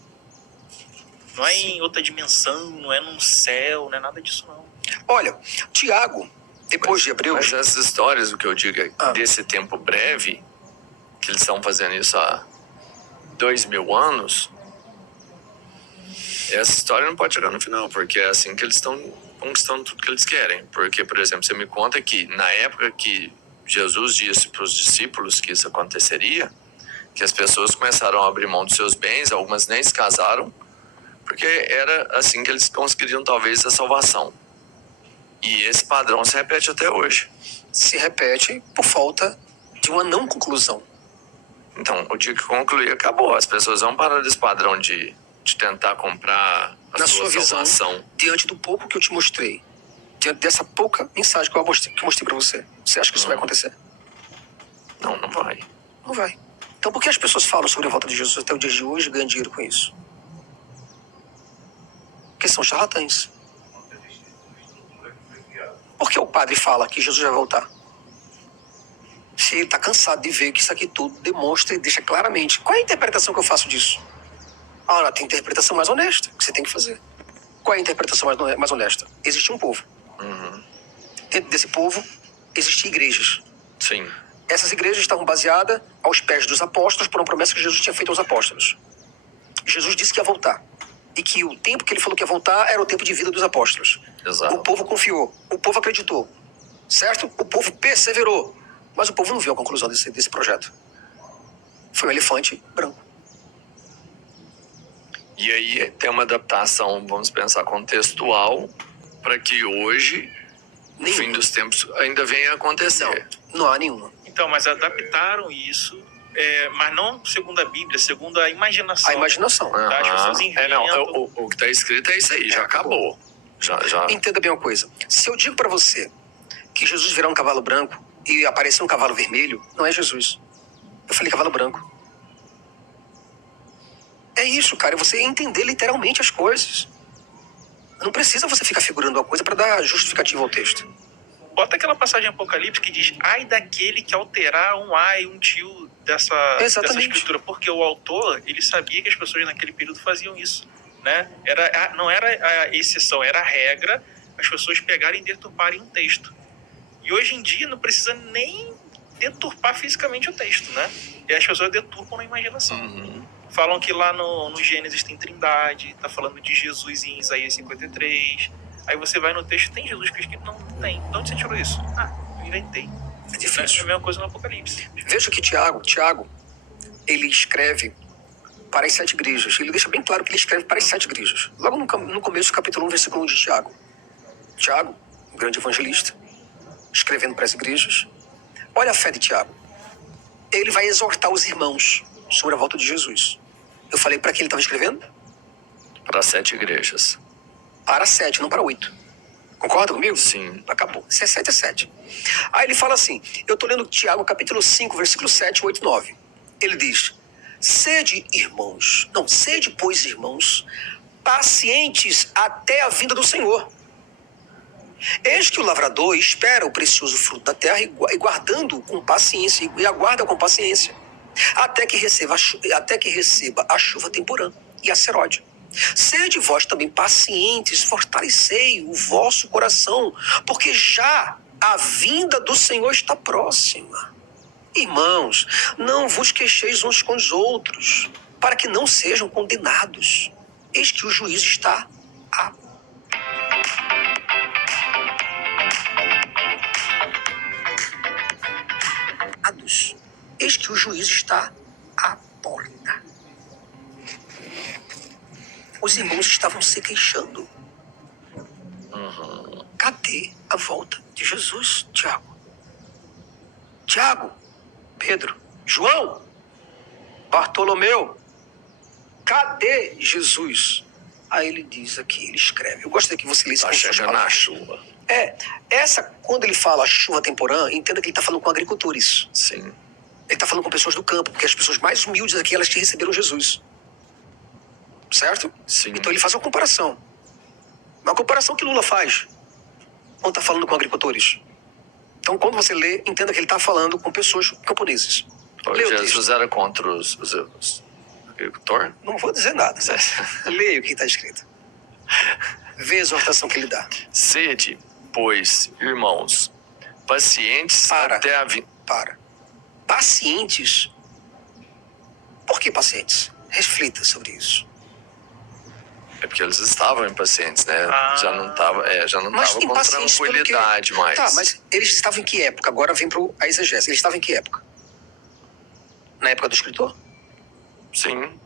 Não é em outra dimensão, não é num céu, não é nada disso, não. Olha, Tiago, depois de Hebreus... Mas essas histórias, o que eu digo é desse tempo breve, que eles estão fazendo isso há 2000 anos, essa história não pode chegar no final, porque é assim que eles estão conquistando tudo que eles querem. Porque, por exemplo, você me conta que na época que Jesus disse para os discípulos que isso aconteceria, que as pessoas começaram a abrir mão dos seus bens, algumas nem se casaram, porque era assim que eles conseguiriam talvez a salvação. E esse padrão se repete até hoje. se repete por falta de uma não conclusão. Então, o dia que concluir, acabou. As pessoas vão parar desse padrão de tentar comprar a Na sua sua salvação. visão, diante do pouco que eu te mostrei, diante dessa pouca mensagem que eu mostrei pra você, você acha que isso vai acontecer? Não, não vai. Não vai. Então por que as pessoas falam sobre a volta de Jesus até o dia de hoje e ganham dinheiro com isso? Porque são charlatães. Por que o padre fala que Jesus vai voltar? Se ele está cansado de ver que isso aqui tudo demonstra e deixa claramente. Qual é a interpretação que eu faço disso? Ah, tem interpretação mais honesta que você tem que fazer. Qual é a interpretação mais honesta? Existe um povo. Dentro desse povo, existem igrejas. Sim. Essas igrejas estavam baseadas aos pés dos apóstolos por uma promessa que Jesus tinha feito aos apóstolos. Jesus disse que ia voltar. E que o tempo que ele falou que ia voltar era o tempo de vida dos apóstolos. Exato. O povo confiou. O povo acreditou. Certo? O povo perseverou. Mas o povo não viu a conclusão desse projeto. Foi um elefante branco. E aí tem uma adaptação, vamos pensar, contextual, para que hoje, no Nenhuma. fim dos tempos, ainda venha a acontecer. Não há nenhuma. Então, mas adaptaram isso, mas não segundo a Bíblia, segundo a imaginação. A imaginação. Tá, as pessoas Não, inventam. o que está escrito é isso aí, já acabou. Já. Entenda bem uma coisa. Se eu digo pra você que Jesus virá um cavalo branco e aparecer um cavalo vermelho, não é Jesus. Eu falei cavalo branco. É isso, cara. É você entender literalmente as coisas. Não precisa você ficar figurando uma coisa pra dar justificativa ao texto. Bota aquela passagem em Apocalipse que diz: ai daquele que alterar um tio dessa Exatamente. escritura. Porque o autor, ele sabia que as pessoas naquele período faziam isso. Né? Não era a exceção, era a regra as pessoas pegarem e deturparem um texto. E hoje em dia não precisa nem deturpar fisicamente o texto, né? E as pessoas deturpam na imaginação. Falam que lá no Gênesis tem Trindade, tá falando de Jesus em Isaías 53. Aí você vai no texto, tem Jesus Cristo? Não tem. De onde você tirou isso? Eu inventei. É É a mesma coisa no Apocalipse. Veja que Tiago, ele escreve para as 7 igrejas. Ele deixa bem claro que ele escreve para as 7 igrejas. Logo no começo do capítulo 1, versículo 1 de Tiago. Tiago, um grande evangelista, escrevendo para as igrejas. Olha a fé de Tiago. Ele vai exortar os irmãos sobre a volta de Jesus. Eu falei para quem ele estava escrevendo? Para 7 igrejas. Para 7, não para 8. Concorda comigo? Sim. Acabou. Se é 7, é 7. Aí ele fala assim, eu estou lendo Tiago capítulo 5, versículo 7, 8 e 9. Ele diz, sede, pois, irmãos, pacientes até a vinda do Senhor. Eis que o lavrador espera o precioso fruto da terra e guardando com paciência, e aguarda com paciência, até que receba a chuva temporã e a seródia. Sede vós também pacientes, fortalecei o vosso coração, porque já a vinda do Senhor está próxima. Irmãos, não vos queixeis uns com os outros, para que não sejam condenados. Eis que o juízo está a Eis que o juízo está à porta. Os irmãos estavam se queixando. Cadê a volta de Jesus, Tiago? Tiago, Pedro, João, Bartolomeu, cadê Jesus? Aí ele diz aqui, ele escreve. Eu gosto que você lê isso. Tá chegando a chuva. Quando ele fala chuva temporã, entenda que ele está falando com agricultores. Sim. Ele está falando com pessoas do campo, porque as pessoas mais humildes aqui, elas que receberam Jesus. Certo? Sim. Então ele faz uma comparação. Uma comparação que Lula faz quando está falando com agricultores. Então, quando você lê, entenda que ele está falando com pessoas camponeses. Jesus era contra os agricultores? Não vou dizer nada. Leia o que está escrito. Vê a exortação que ele dá. Sede, pois, irmãos, pacientes até a vinda. Pacientes. Por que pacientes? Reflita sobre isso. É porque eles estavam impacientes, né? Já não tava com tranquilidade mais. Tá, mas eles estavam em que época? Agora vem para a exegese. Eles estavam em que época? Na época do escritor? Sim.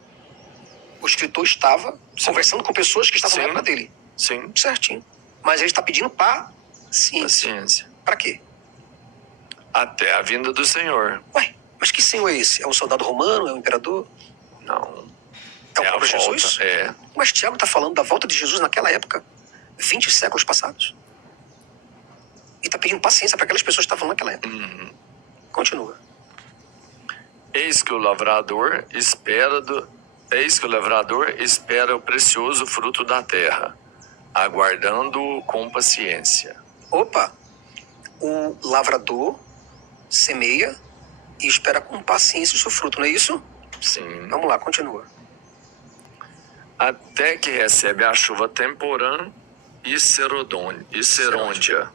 O escritor estava conversando com pessoas que estavam na época dele. Sim. Certinho. Mas ele está pedindo paciência. Para quê? Até a vinda do Senhor. Ué, mas que senhor é esse? É um soldado romano? É um imperador? Não. É o próprio Jesus? É. Mas Tiago está falando da volta de Jesus naquela época. 20 séculos passados. E está pedindo paciência para aquelas pessoas que estavam naquela época. Continua. Eis que o lavrador espera o precioso fruto da terra, aguardando-o com paciência. Opa! O lavrador semeia e espera com paciência o seu fruto, não é isso? Sim. Vamos lá, continua. Até que recebe a chuva temporã e serôdia.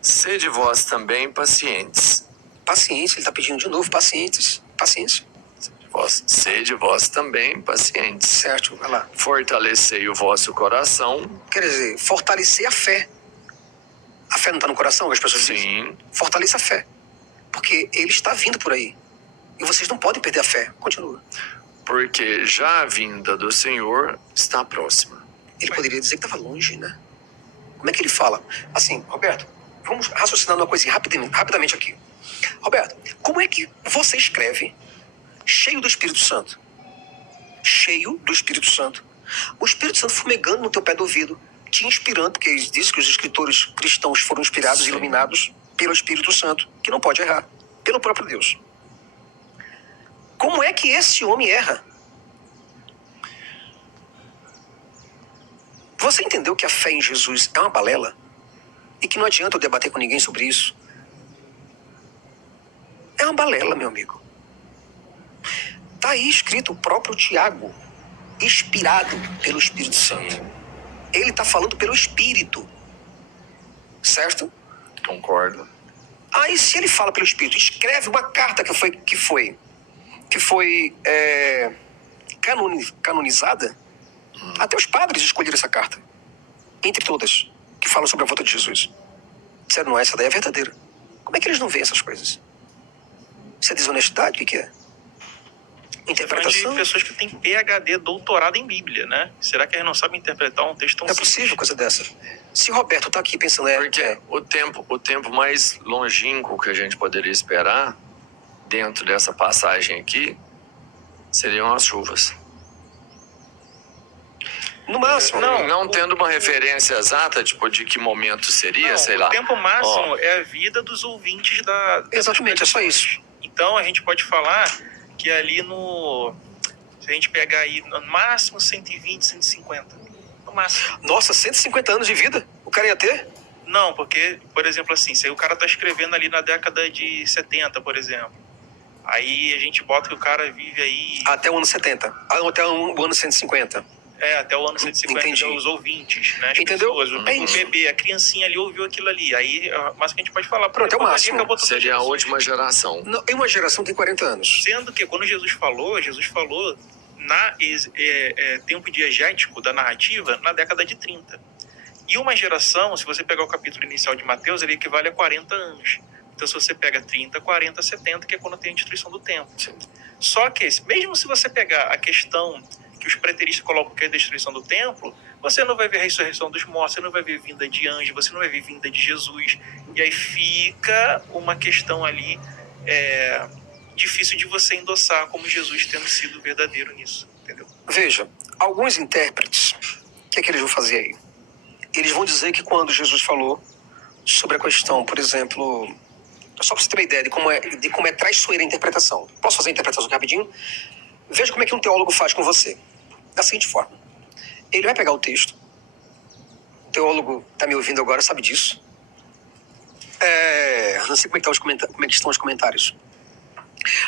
Sede vós também pacientes. Paciência, ele está pedindo de novo, paciência. Sede vós também pacientes. Certo, vai lá. Fortalecei o vosso coração. Quer dizer, fortalecer a fé. A fé não está no coração, as pessoas dizem? Sim. Fortaleça a fé. Porque ele está vindo por aí. E vocês não podem perder a fé. Continua. Porque já a vinda do Senhor está próxima. Ele poderia dizer que estava longe, né? Como é que ele fala? Assim, Roberto, vamos raciocinar uma coisinha rapidamente aqui. Roberto, como é que você escreve cheio do Espírito Santo? Cheio do Espírito Santo. O Espírito Santo fumegando no teu pé do ouvido, te inspirando, porque diz que os escritores cristãos foram inspirados e iluminados pelo Espírito Santo, que não pode errar, pelo próprio Deus. Como é que esse homem erra? Você entendeu que a fé em Jesus é uma balela? E que não adianta eu debater com ninguém sobre isso? É uma balela, meu amigo. Está aí escrito o próprio Tiago, inspirado pelo Espírito Santo. Ele está falando pelo Espírito. Certo? Concordo. Aí se ele fala pelo Espírito, escreve uma carta que foi canonizada, até os padres escolheram essa carta, entre todas, que falam sobre a volta de Jesus. Disseram, não, essa daí é verdadeira. Como é que eles não veem essas coisas? Isso é desonestidade? O que é? Interpretação? De pessoas que têm PhD, doutorado em Bíblia, né? Será que eles não sabem interpretar um texto tão Não é simples? possível coisa dessa. Se Roberto tá aqui pensando... Porque o tempo mais longínquo que a gente poderia esperar dentro dessa passagem aqui seriam as chuvas. No máximo. Não tendo uma referência exata, tipo, de que momento seria, Não, sei lá. O tempo máximo é a vida dos ouvintes da... Exatamente, é só isso. Então, a gente pode falar que ali no... Se a gente pegar aí, no máximo 120, 150. No máximo. Nossa, 150 anos de vida? O cara ia ter? Não, porque, por exemplo, assim, se o cara tá escrevendo ali na década de 70, por exemplo, aí a gente bota que o cara vive aí... Até o ano 70. Até o ano 150. Até o ano 150, Entendi. os ouvintes, né? As Entendeu? pessoas, É o isso. bebê, a criancinha ali ouviu aquilo ali. Aí, mas que a gente pode falar... Pronto, é o ali máximo. acabou tudo Seria a Jesus. última geração. Não, em uma geração tem 40 anos. Sendo que quando Jesus falou na tempo diegético da narrativa na década de 30. E uma geração, se você pegar o capítulo inicial de Mateus, ele equivale a 40 anos. Então, se você pega 30, 40, 70, que é quando tem a destruição do templo. Só que, mesmo se você pegar a questão que os preteristas colocam que é a destruição do templo, você não vai ver a ressurreição dos mortos, você não vai ver vinda de anjo, você não vai ver vinda de Jesus. E aí fica uma questão ali difícil de você endossar como Jesus tendo sido verdadeiro nisso, entendeu? Veja, alguns intérpretes, o que é que eles vão fazer aí? Eles vão dizer que quando Jesus falou sobre a questão, por exemplo, só para você ter uma ideia de como é traiçoeira a interpretação. Posso fazer a interpretação aqui rapidinho? Veja como é que um teólogo faz com você. Da seguinte forma. Ele vai pegar o texto. O teólogo está me ouvindo agora, sabe disso. Não sei como é que estão os comentários.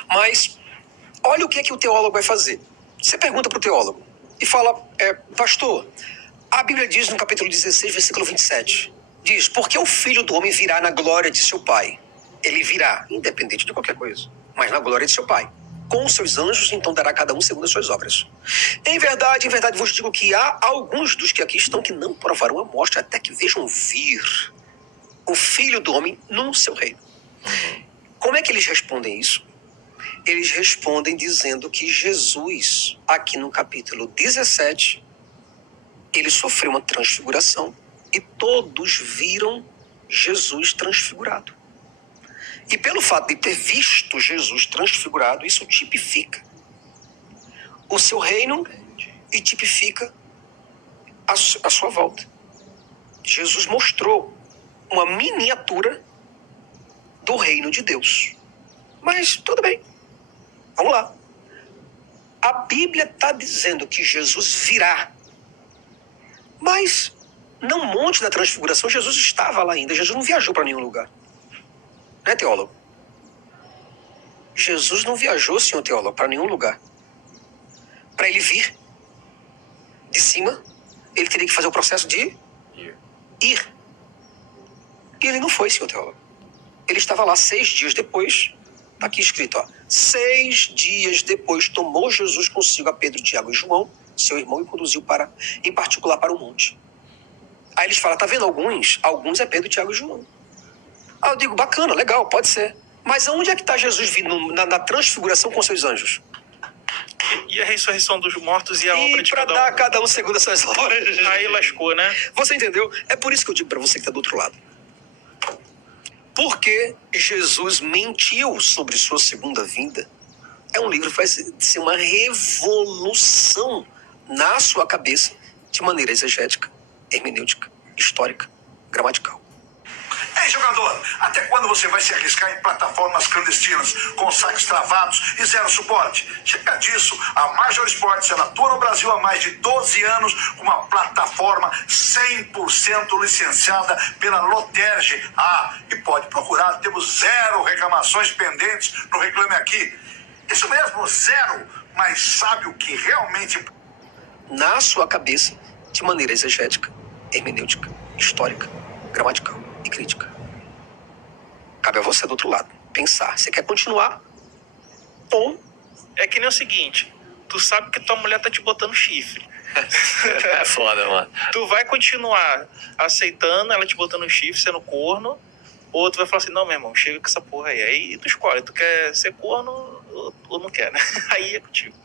Mas, olha o que é que o teólogo vai fazer. Você pergunta para o teólogo e fala, pastor, a Bíblia diz no capítulo 16, versículo 27, diz, porque o filho do homem virá na glória de seu pai. Ele virá, independente de qualquer coisa, mas na glória de seu pai. Com os seus anjos, então dará cada um segundo as suas obras. Em verdade, vos digo que há alguns dos que aqui estão que não provarão a morte até que vejam vir o filho do homem no seu reino. Como é que eles respondem isso? Eles respondem dizendo que Jesus, aqui no capítulo 17, ele sofreu uma transfiguração e todos viram Jesus transfigurado. E pelo fato de ter visto Jesus transfigurado, isso tipifica o seu reino e tipifica a sua volta. Jesus mostrou uma miniatura do reino de Deus. Mas tudo bem. Vamos lá. A Bíblia está dizendo que Jesus virá. Mas no Monte da Transfiguração, Jesus estava lá ainda. Jesus não viajou para nenhum lugar. Né, teólogo? Jesus não viajou, senhor teólogo, para nenhum lugar. Para ele vir de cima, ele teria que fazer o processo de ir. E ele não foi, senhor teólogo. Ele estava lá 6 dias depois. Está aqui escrito, 6 dias depois tomou Jesus consigo a Pedro, Tiago e João, seu irmão, e conduziu em particular para o monte. Aí eles falam, tá vendo alguns é Pedro, Tiago e João. Eu digo, bacana, legal, pode ser. Mas aonde é que está Jesus vindo na transfiguração com seus anjos? E a ressurreição dos mortos e a obra E de para cada dar a cada um segundo as suas obras. Aí lascou, né? Você entendeu? É por isso que eu digo para você que está do outro lado. Porque Jesus mentiu sobre sua segunda vinda. É um livro que vai ser uma revolução na sua cabeça de maneira exegética, hermenêutica, histórica, gramatical. Ei, jogador, até quando você vai se arriscar em plataformas clandestinas, com saques travados e zero suporte? Chega disso, a Major Sports atua no Brasil há mais de 12 anos com uma plataforma 100% licenciada pela Loterge. E pode procurar, temos 0 reclamações pendentes no Reclame Aqui. Isso mesmo, 0, mas sabe o que realmente... Na sua cabeça, de maneira exegética, hermenêutica, histórica, gramatical e crítica. Cabe a você do outro lado pensar. Você quer continuar? Ou... É que nem o seguinte, tu sabe que tua mulher tá te botando chifre. É foda, mano. Tu vai continuar aceitando ela te botando chifre, sendo corno, ou tu vai falar assim, não, meu irmão, chega com essa porra aí. Aí tu escolhe, tu quer ser corno ou não quer, né? Aí é contigo.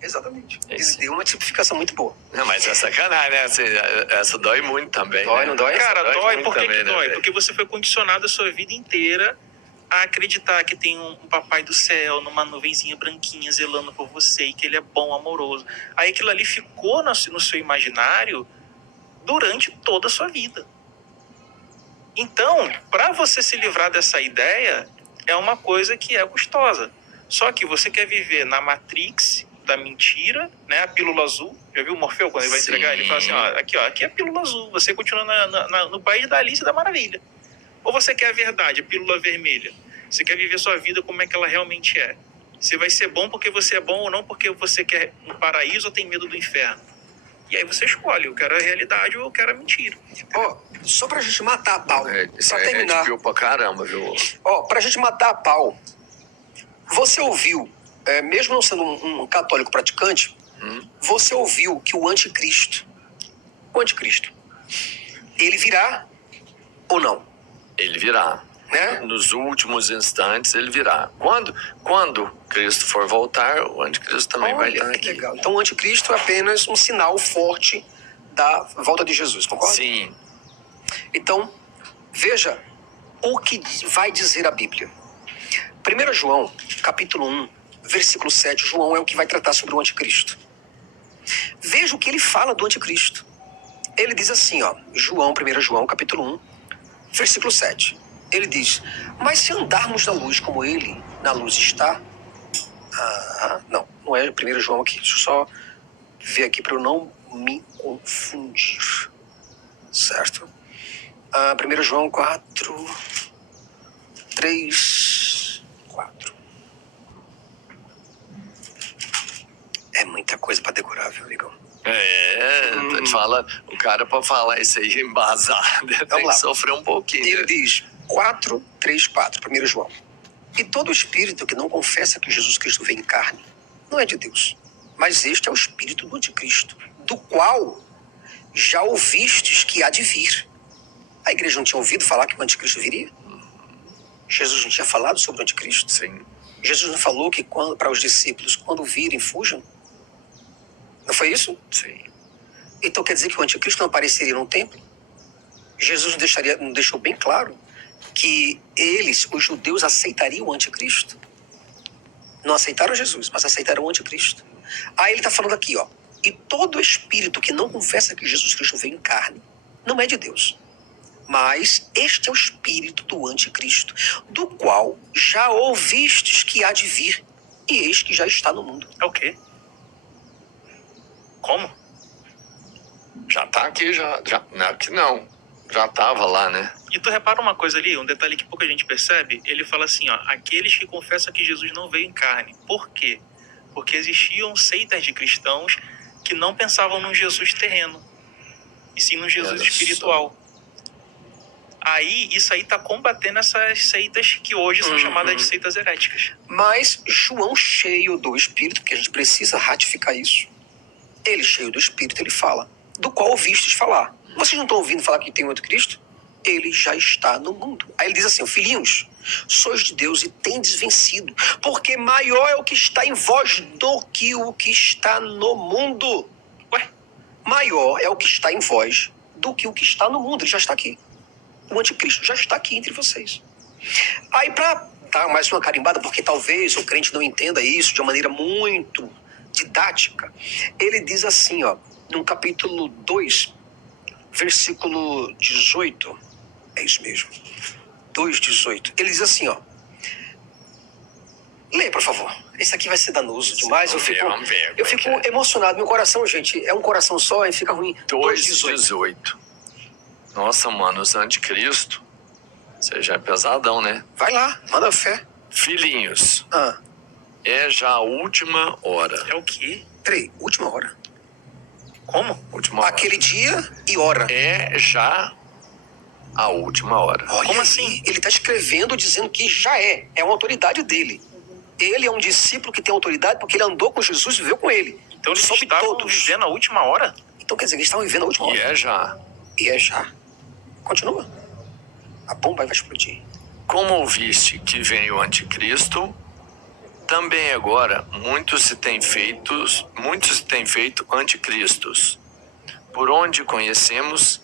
Exatamente. Ele Isso. deu uma tipificação muito boa. Não, mas é sacanagem, né? Assim, essa dói muito também. Dói, né? não dói? Cara, dói. muito Por que também, que né, dói? velho? Porque você foi condicionado a sua vida inteira a acreditar que tem um papai do céu, numa nuvenzinha branquinha zelando por você e que ele é bom, amoroso. Aí aquilo ali ficou no seu imaginário durante toda a sua vida. Então, para você se livrar dessa ideia, é uma coisa que é custosa. Só que você quer viver na Matrix da mentira, né? A pílula azul. Já viu o Morfeu quando ele vai Sim. entregar? Ele fala assim, ó, aqui é a pílula azul. Você continua no país da Alice e da Maravilha. Ou você quer a verdade, a pílula vermelha? Você quer viver sua vida como é que ela realmente é? Você vai ser bom porque você é bom ou não porque você quer um paraíso ou tem medo do inferno? E aí você escolhe, eu quero a realidade ou eu quero a mentira. Ó, só pra gente matar a pau. Isso Pra é terminar. red pill pra caramba, viu? Ó, pra gente matar a pau. Você ouviu, mesmo não sendo um católico praticante, você ouviu que o anticristo, ele virá ou não? Ele virá. Né? Nos últimos instantes ele virá. Quando Cristo for voltar, o anticristo também vai estar Olha que aqui. legal. Então o anticristo é apenas um sinal forte da volta de Jesus, concorda? Sim. Então, veja o que vai dizer a Bíblia. 1 João, capítulo 1, versículo 7, João é o que vai tratar sobre o anticristo. Veja o que ele fala do anticristo. Ele diz assim, ó, 1 João, capítulo 1, versículo 7. Ele diz, mas se andarmos na luz como ele na luz está... não é 1 João aqui. Deixa eu só ver aqui para eu não me confundir. Certo? 1 João 4, 3, 4. É muita coisa para decorar, viu, amigão? Tô te falando, o cara pra falar isso aí embasado, tem lá. que sofrer um pouquinho. Ele né? diz 4, 3, 4, 1 João. E todo espírito que não confessa que Jesus Cristo veio em carne não é de Deus, mas este é o espírito do anticristo, do qual já ouvistes que há de vir. A igreja não tinha ouvido falar que o anticristo viria? Jesus não tinha falado sobre o anticristo? Sim. Jesus não falou que para os discípulos, quando virem, fujam? Não foi isso? Sim. Então quer dizer que o anticristo não apareceria num templo? Jesus não deixou bem claro que eles, os judeus, aceitariam o anticristo. Não aceitaram Jesus, mas aceitaram o anticristo. Aí ele está falando aqui, ó. E todo espírito que não confessa que Jesus Cristo veio em carne não é de Deus. Mas este é o espírito do anticristo, do qual já ouvistes que há de vir, e eis que já está no mundo. É o quê? Como? Já tá aqui, já. Não, aqui não. Já tava lá, né? E tu repara uma coisa ali, um detalhe que pouca gente percebe, ele fala assim, ó, aqueles que confessam que Jesus não veio em carne. Por quê? Porque existiam seitas de cristãos que não pensavam num Jesus terreno, e sim num Jesus espiritual. Aí, isso aí tá combatendo essas seitas que hoje são chamadas de seitas heréticas. Mas João, cheio do Espírito, porque a gente precisa ratificar isso, ele cheio do Espírito, ele fala, do qual ouvistes falar. Vocês não estão ouvindo falar que tem outro Cristo? Ele já está no mundo. Aí ele diz assim, filhinhos, sois de Deus e tendes vencido, porque maior é o que está em vós do que o que está no mundo. Ué? Maior é o que está em vós do que o que está no mundo. Ele já está aqui. O anticristo já está aqui entre vocês. Aí para dar mais uma carimbada, porque talvez o crente não entenda isso de uma maneira muito didática, ele diz assim, ó, no capítulo 2, versículo 18, é isso mesmo, 2:18, ele diz assim, ó, leia, por favor, esse aqui vai ser danoso demais, eu fico emocionado, meu coração, gente, é um coração só e fica ruim. 2:18. Nossa, mano, os anticristo, você já é pesadão, né? Vai lá, manda fé. Filhinhos, é já a última hora. É o quê? Peraí, última hora. Como? Última hora. Aquele dia e hora. É já a última hora. Olha Como aí, assim? ele está escrevendo dizendo que já é uma autoridade dele. Ele é um discípulo que tem autoridade porque ele andou com Jesus e viveu com ele. Então eles Soube estavam todos. vivendo a última hora? Então quer dizer que eles estavam vivendo a última hora. E é já. E é já. Continua. A bomba vai explodir. Como ouviste que vem o anticristo, Também agora muitos se têm feito anticristos, por onde conhecemos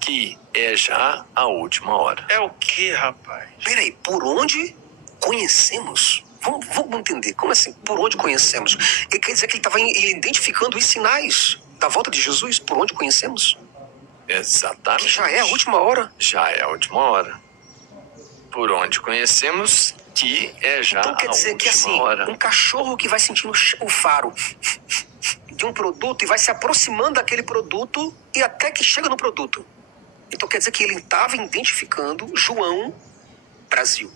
que é já a última hora. É o que, rapaz? Peraí, por onde conhecemos? Vamos entender, como assim, por onde conhecemos? Ele quer dizer que ele estava identificando os sinais da volta de Jesus, por onde conhecemos? Exatamente. Que já é a última hora. Já é a última hora. Por onde conhecemos que é já Então quer a dizer que última assim, hora. um cachorro que vai sentindo o faro de um produto e vai se aproximando daquele produto e até que chega no produto. Então quer dizer que ele estava identificando João Brasil.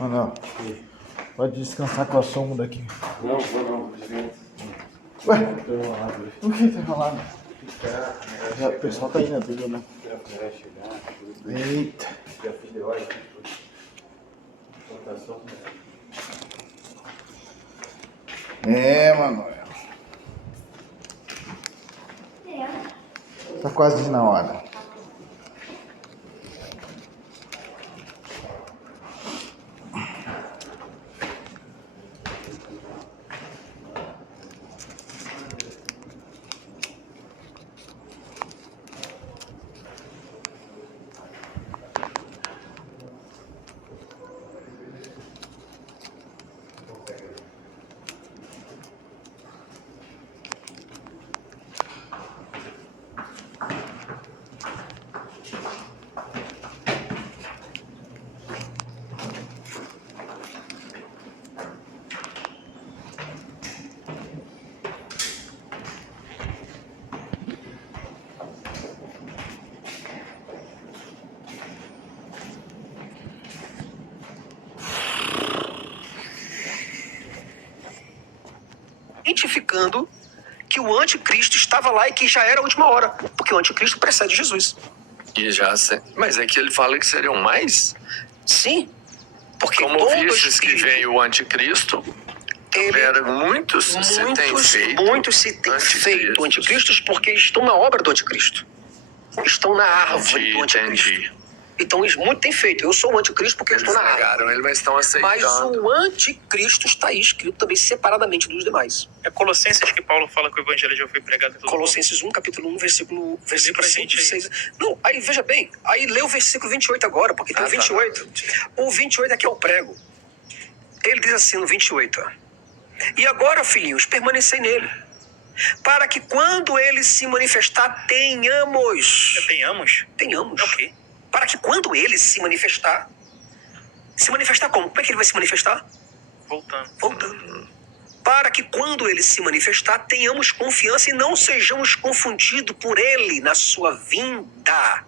Não. Pode descansar com a sombra daqui. Não, vou não. Ué? O que tá falando? Já, o pessoal tá indo tudo, né? Eita. Já fiz de hoje. Manoel. Tá quase na hora. Identificando que o anticristo estava lá e que já era a última hora, porque o anticristo precede Jesus. E já mas é que ele fala que seriam mais? Sim, porque Como todo vistes que espírito, veio o anticristo, muitos se têm feito anticristos porque estão na obra do anticristo. Estão na árvore do anticristo. Entendi. Então, muito tem feito. Eu sou o anticristo porque eu Eles estou na árvore. negaram ele, mas estão Mas aceitando. o anticristo está aí escrito também separadamente dos demais. É Colossenses que Paulo fala que o evangelho já foi pregado a todo mundo. Colossenses 1, capítulo 1, versículo pra 5, gente 6. Não, aí veja bem, aí lê o versículo 28 agora, porque tem o 28. O 28 aqui é o prego. Ele diz assim no 28, ó. E agora, filhinhos, permanecei nele, para que quando ele se manifestar, tenhamos. Tenhamos? É o quê? Para que quando ele se manifestar como? Como é que ele vai se manifestar? Voltando. Para que quando ele se manifestar, tenhamos confiança e não sejamos confundidos por ele na sua vinda.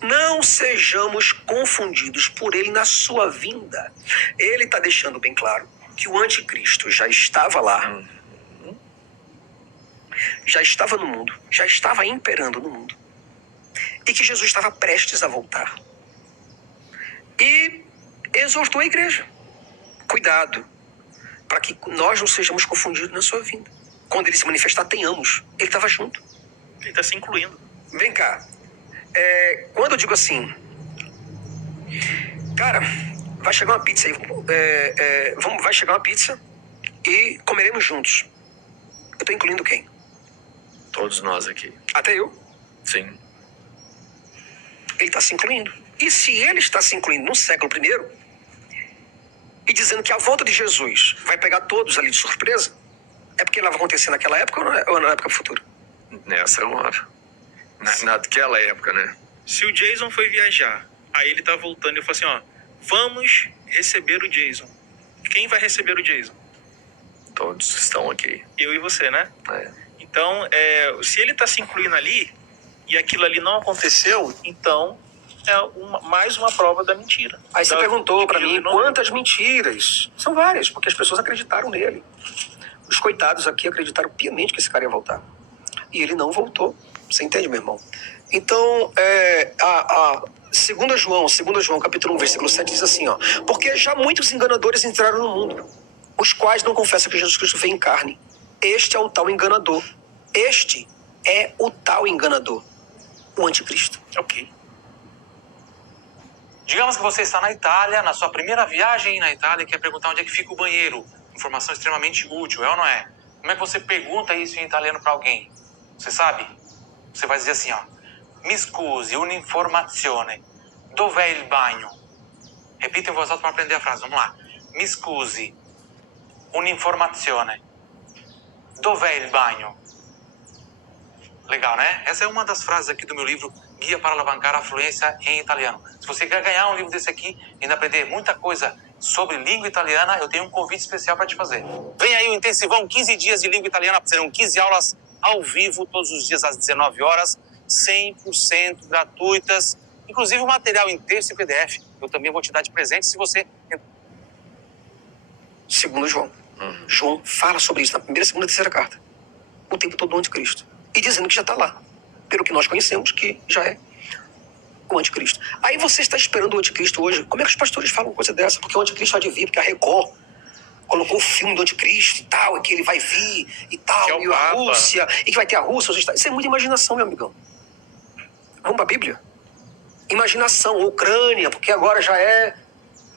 Não sejamos confundidos por ele na sua vinda. Ele está deixando bem claro que o anticristo já estava lá, já estava no mundo, já estava imperando no mundo, e que Jesus estava prestes a voltar. E exortou a igreja. Cuidado, para que nós não sejamos confundidos na sua vinda. Quando ele se manifestar, tenhamos. Ele estava junto. Ele está se incluindo. Vem cá. Quando eu digo assim, cara, vai chegar uma pizza aí. Vai chegar uma pizza e comeremos juntos. Eu estou incluindo quem? Todos nós aqui. Até eu. Sim. Ele está se incluindo. E se ele está se incluindo no século I e dizendo que a volta de Jesus vai pegar todos ali de surpresa, é porque ela vai acontecer naquela época ou na época futura? Nessa agora. Naquela época, né? Se o Jason foi viajar, aí ele tá voltando e falou assim, ó, vamos receber o Jason. Quem vai receber o Jason? Todos estão aqui. Eu e você, né? É. Então, se ele tá se incluindo ali e aquilo ali não aconteceu, então mais uma prova da mentira. Aí você perguntou pra mim quantas mentiras. São várias, porque as pessoas acreditaram nele. Os coitados aqui acreditaram piamente que esse cara ia voltar. E ele não voltou. Você entende, meu irmão? Então, 2 João, capítulo 1, versículo 7, diz assim, ó. Porque já muitos enganadores entraram no mundo, os quais não confessam que Jesus Cristo veio em carne. Este é o tal enganador. Este é o tal enganador. O anticristo. Ok. Digamos que você está na Itália, na sua primeira viagem na Itália, e quer perguntar onde é que fica o banheiro. Informação extremamente útil, é ou não é? Como é que você pergunta isso em italiano para alguém? Você sabe? Você vai dizer assim, ó. Mi scusi, un'informazione. Dov'è il bagno? Repita em voz alta para aprender a frase. Vamos lá. Mi scusi, un'informazione. Dov'è il bagno? Legal, né? Essa é uma das frases aqui do meu livro Guia para Alavancar a Fluência em Italiano. Se você quer ganhar um livro desse aqui e ainda aprender muita coisa sobre língua italiana, eu tenho um convite especial para te fazer. Vem aí o Intensivão 15 dias de língua italiana. Serão 15 aulas ao vivo, todos os dias às 19 horas, 100% gratuitas. Inclusive o material em texto e PDF. Eu também vou te dar de presente se você... 2 João. João fala sobre isso na primeira, segunda e terceira carta. O tempo todo do anticristo. E dizendo que já está lá. Pelo que nós conhecemos, que já é o anticristo. Aí você está esperando o anticristo hoje. Como é que os pastores falam coisa dessa? Porque o anticristo há de vir, porque a Record colocou o filme do anticristo e tal, e que ele vai vir e tal, Que é o e a Papa. Rússia, e que vai ter a Rússia. Isso é muita imaginação, meu amigão. Vamos para a Bíblia? Imaginação, Ucrânia, porque agora já é...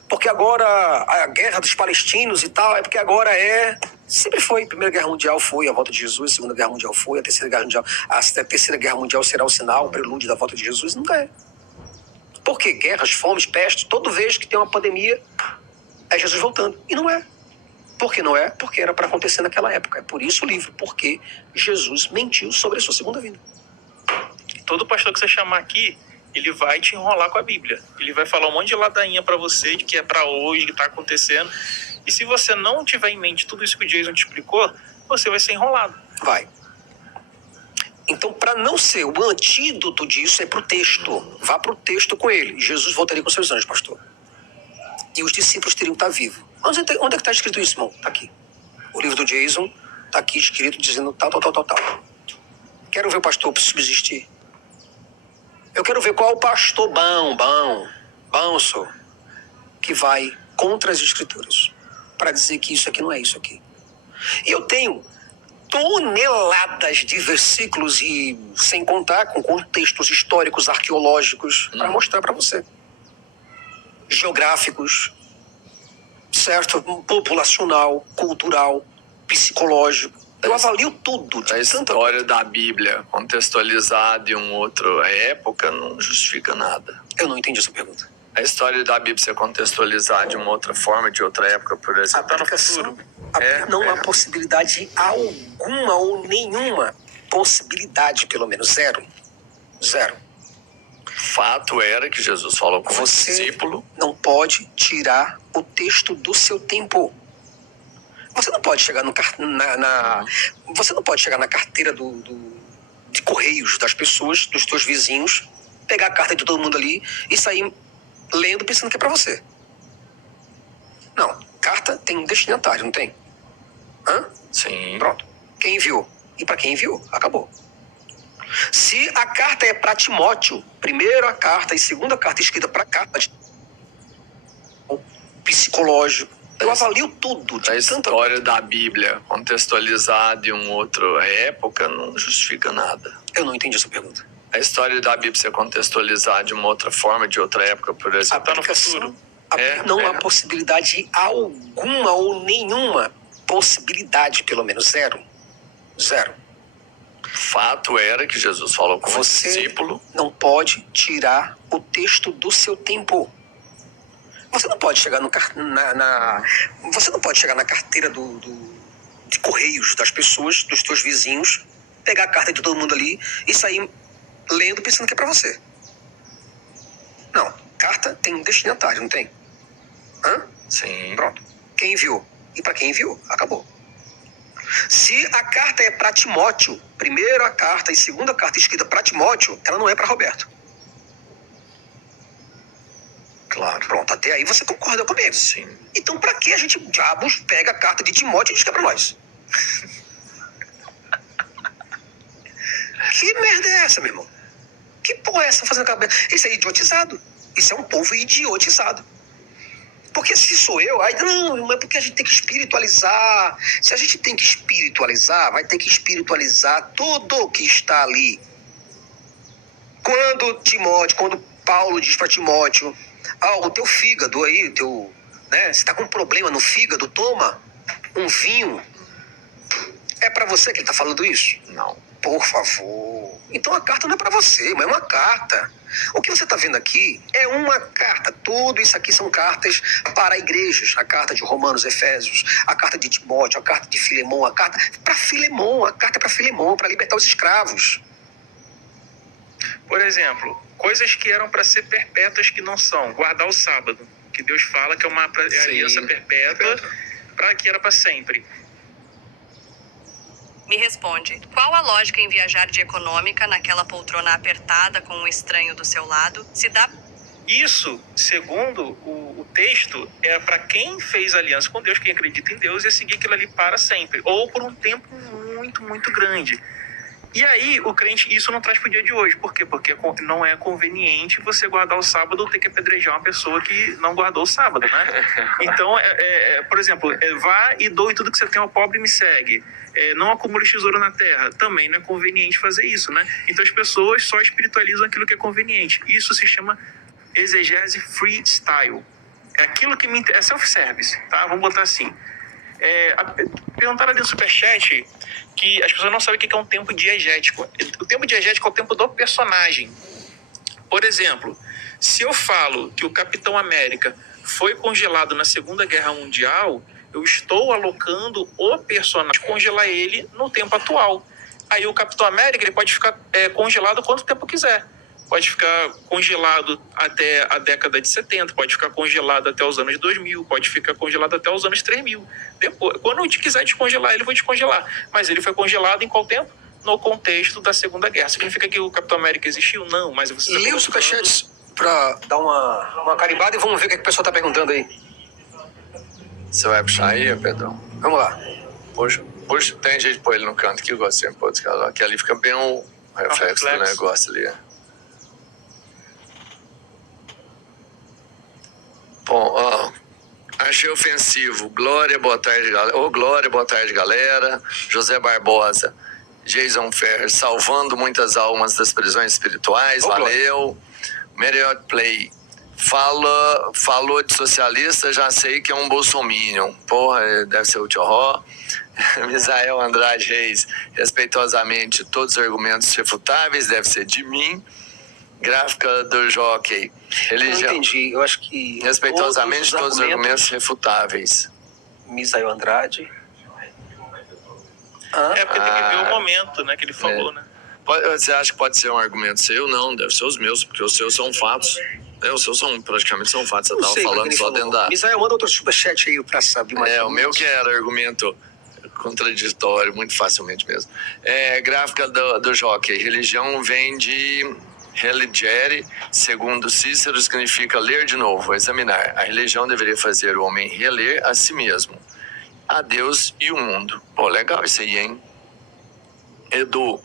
Porque agora a guerra dos palestinos e tal, é porque agora é... Sempre foi. A Primeira Guerra Mundial foi a volta de Jesus, a Segunda Guerra Mundial foi, a Terceira Guerra Mundial... A Terceira Guerra Mundial será o sinal, o prelúdio da volta de Jesus. Nunca é. Porque guerras, fomes, pestes, toda vez que tem uma pandemia, é Jesus voltando. E não é. Por que não é? Porque era para acontecer naquela época. É por isso o livro. Porque Jesus mentiu sobre a sua segunda vinda. Todo pastor que você chamar aqui, ele vai te enrolar com a Bíblia. Ele vai falar um monte de ladainha pra você, de que é pra hoje, que tá acontecendo. E se você não tiver em mente tudo isso que o Jason te explicou, você vai ser enrolado. Vai. Então, para não ser o antídoto disso, é pro texto. Vá pro texto com ele. Jesus voltaria com seus anjos, pastor. E os discípulos teriam que estar vivos. Onde é que está escrito isso, irmão? Está aqui. O livro do Jason está aqui escrito dizendo tal. Quero ver o pastor subsistir. Eu quero ver qual o pastor bom, senhor, que vai contra as escrituras para dizer que isso aqui não é isso aqui. E eu tenho toneladas de versículos e sem contar com contextos históricos, arqueológicos para mostrar para você. Geográficos, certo? Populacional, cultural, psicológico. Eu avalio tudo. A história da Bíblia contextualizada em uma outra época não justifica nada. Eu não entendi essa pergunta. A história da Bíblia ser contextualizada de uma outra forma, de outra época, por exemplo. Tá no futuro. Não há possibilidade alguma ou nenhuma possibilidade, pelo menos. Zero. Fato era que Jesus falou com o discípulo. Não pode tirar o texto do seu tempo. Você não pode chegar você não pode chegar na carteira de correios das pessoas, dos teus vizinhos, pegar a carta de todo mundo ali e sair lendo pensando que é pra você. Não. Carta tem um destinatário, não tem? Sim. Pronto. Quem enviou? E pra quem enviou? Acabou. Se a carta é para Timóteo, primeira carta e segunda carta escrita para carta psicológico, eu avalio tudo. A história da Bíblia contextualizada em uma outra época não justifica nada. Eu não entendi essa pergunta. A história da Bíblia ser contextualizada de uma outra forma, de outra época, por exemplo. Tá no futuro. Não há possibilidade alguma ou nenhuma possibilidade, pelo menos. Zero. Fato era que Jesus falou com o discípulo. Não pode tirar o texto do seu tempo. Você não pode chegar você não pode chegar na carteira de correios das pessoas, dos teus vizinhos, pegar a carta de todo mundo ali e sair lendo pensando que é pra você. Não, carta tem um destinatário, não tem? Sim. Pronto. Quem enviou? E pra quem enviou? Acabou. Se a carta é para Timóteo, primeira carta e segunda carta escrita para Timóteo, ela não é para Roberto. Claro. Pronto, até aí você concorda comigo. Sim. Então pra que a gente, diabos, pega a carta de Timóteo e diz que é pra nós? Que merda é essa, meu irmão? Que porra é essa fazendo cabeça? Isso é idiotizado. Isso é um povo idiotizado. Porque se sou eu, aí não, é porque a gente tem que espiritualizar. Se a gente tem que espiritualizar, vai ter que espiritualizar tudo que está ali. Quando Paulo diz para Timóteo, o teu fígado aí, você tá com um problema no fígado, toma um vinho. É para você que ele tá falando isso? Não. Por favor. Então a carta não é para você, mas é uma carta. O que você está vendo aqui é uma carta. Tudo isso aqui são cartas para igrejas. A carta de Romanos, Efésios, a carta de Timóteo, a carta de Filemão, a carta para Filemão, para libertar os escravos. Por exemplo, coisas que eram para ser perpétuas que não são. Guardar o sábado, que Deus fala que é uma aliança perpétua, para que era para sempre. Me responde, qual a lógica em viajar de econômica naquela poltrona apertada com um estranho do seu lado? Se dá... Isso, segundo o texto, é para quem fez aliança com Deus, quem acredita em Deus, ia seguir aquilo ali para sempre, ou por um tempo muito, muito grande. E aí, o crente, isso não traz para o dia de hoje. Por quê? Porque não é conveniente você guardar o sábado ou ter que apedrejar uma pessoa que não guardou o sábado, né? Então, por exemplo, vá e doe tudo que você tem ao pobre e me segue. Não acumule tesouro na terra. Também não é conveniente fazer isso, né? Então, as pessoas só espiritualizam aquilo que é conveniente. Isso se chama exegese freestyle. É aquilo que me interessa. É self-service, tá? Vamos botar assim. Perguntaram ali no Superchat que as pessoas não sabem o que é um tempo diegético. O tempo diegético é o tempo do personagem. Por exemplo, se eu falo que o Capitão América foi congelado na Segunda Guerra Mundial, eu estou alocando o personagem, congelar ele no tempo atual. Aí o Capitão América ele pode ficar congelado quanto tempo quiser. Pode ficar congelado até a década de 70, pode ficar congelado até os anos 2000, pode ficar congelado até os anos 3000. Depois, quando eu quiser descongelar ele, eu vou descongelar. Mas ele foi congelado em qual tempo? No contexto da Segunda Guerra. Significa que o Capitão América existiu? Não, mas você... Lê os superchats pra dar uma carimbada e vamos ver o que o pessoal tá perguntando aí. Você vai puxar aí, Pedrão? Vamos lá. Puxa, tem jeito de pôr ele no canto que eu gosto sempre de pôr esse cara, que ali fica bem um reflexo do negócio ali. Bom, achei ofensivo. Glória, boa tarde, galera. Glória, boa tarde, galera. José Barbosa, Jason Ferrer, salvando muitas almas das prisões espirituais. Valeu. Marriott Play, falou de socialista, já sei que é um bolsominion. Porra, deve ser o Tchorró. Misael Andrade Reis, respeitosamente, todos os argumentos refutáveis, deve ser de mim. Gráfica do Jockey. Religião. Não entendi, eu acho que... Respeitosamente, todos os argumentos refutáveis. Misael Andrade. Porque tem que ver o momento, né, que ele falou, né? Você acha que pode ser um argumento seu? Não, deve ser os meus, porque os seus são fatos. Os seus praticamente são fatos. Você estava falando só dentro da... Misael, manda outro superchat aí pra saber mais. O meu que era argumento contraditório, muito facilmente mesmo. Gráfica do Jockey. Religião vem de... Religere, segundo Cícero, significa ler de novo, examinar. A religião deveria fazer o homem reler a si mesmo, a Deus e o mundo. Pô, legal isso aí, hein? Edu,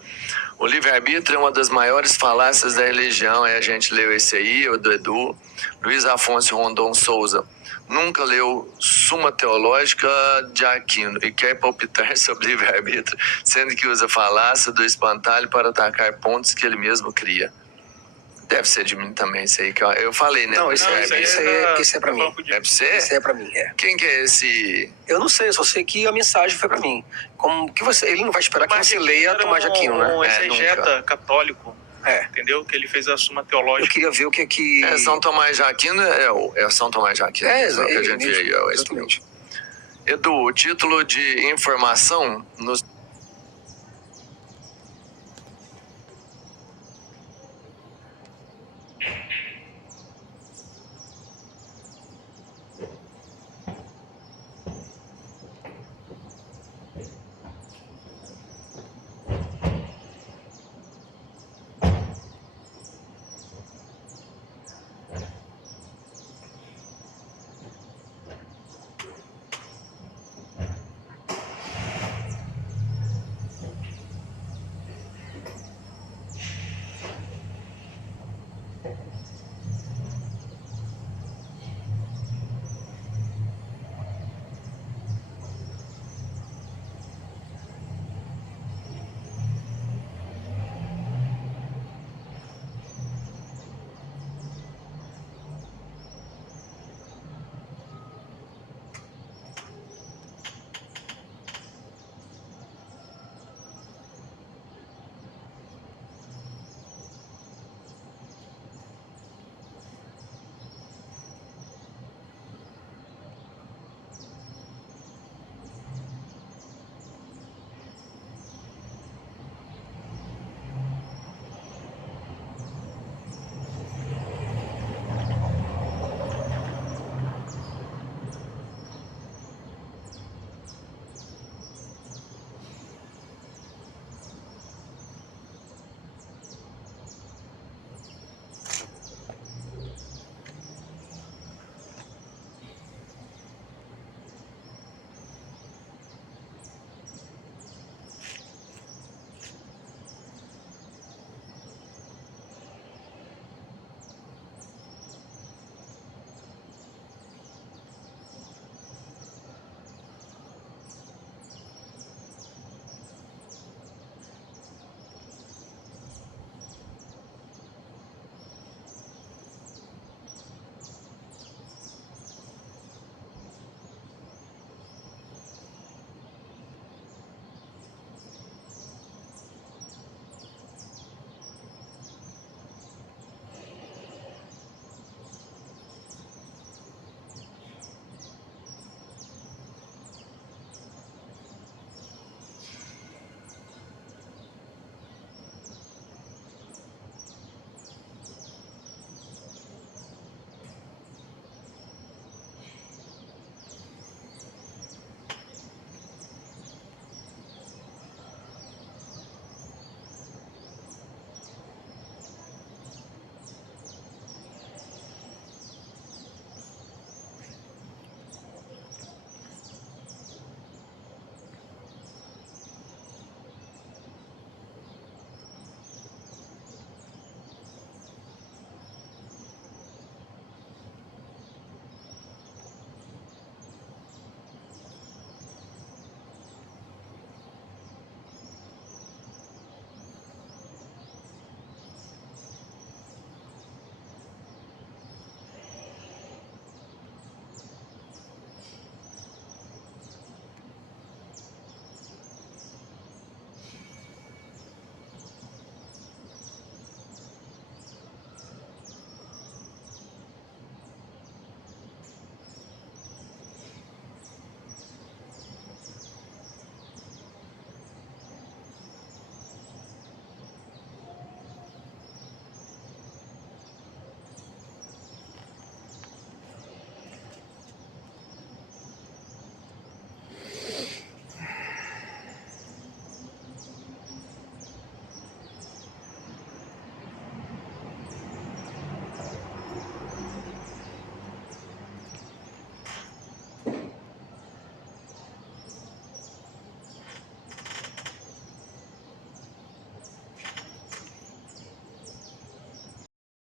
o livre-arbítrio é uma das maiores falácias da religião, a gente leu esse aí, o do Edu. Luiz Afonso Rondon Souza, nunca leu Suma Teológica de Aquino e quer palpitar sobre livre-arbítrio, sendo que usa falácia do espantalho para atacar pontos que ele mesmo cria. Deve ser de mim também, isso aí que eu falei, né? Não, esse é pra mim. É pra você? Esse é pra mim, é. Quem que é esse? Eu não sei, eu só sei que a mensagem foi pra mim. Como que você, ele não vai esperar que você leia Tomás de Aquino, né? Um É, exegeta católico, É. entendeu? Que ele fez a Suma Eu Teológica. queria ver o que que... É São Tomás de Aquino, é São Tomás de Aquino. É, mesmo, que a gente vê aí, é esse mesmo. exatamente. Edu, o título de informação nos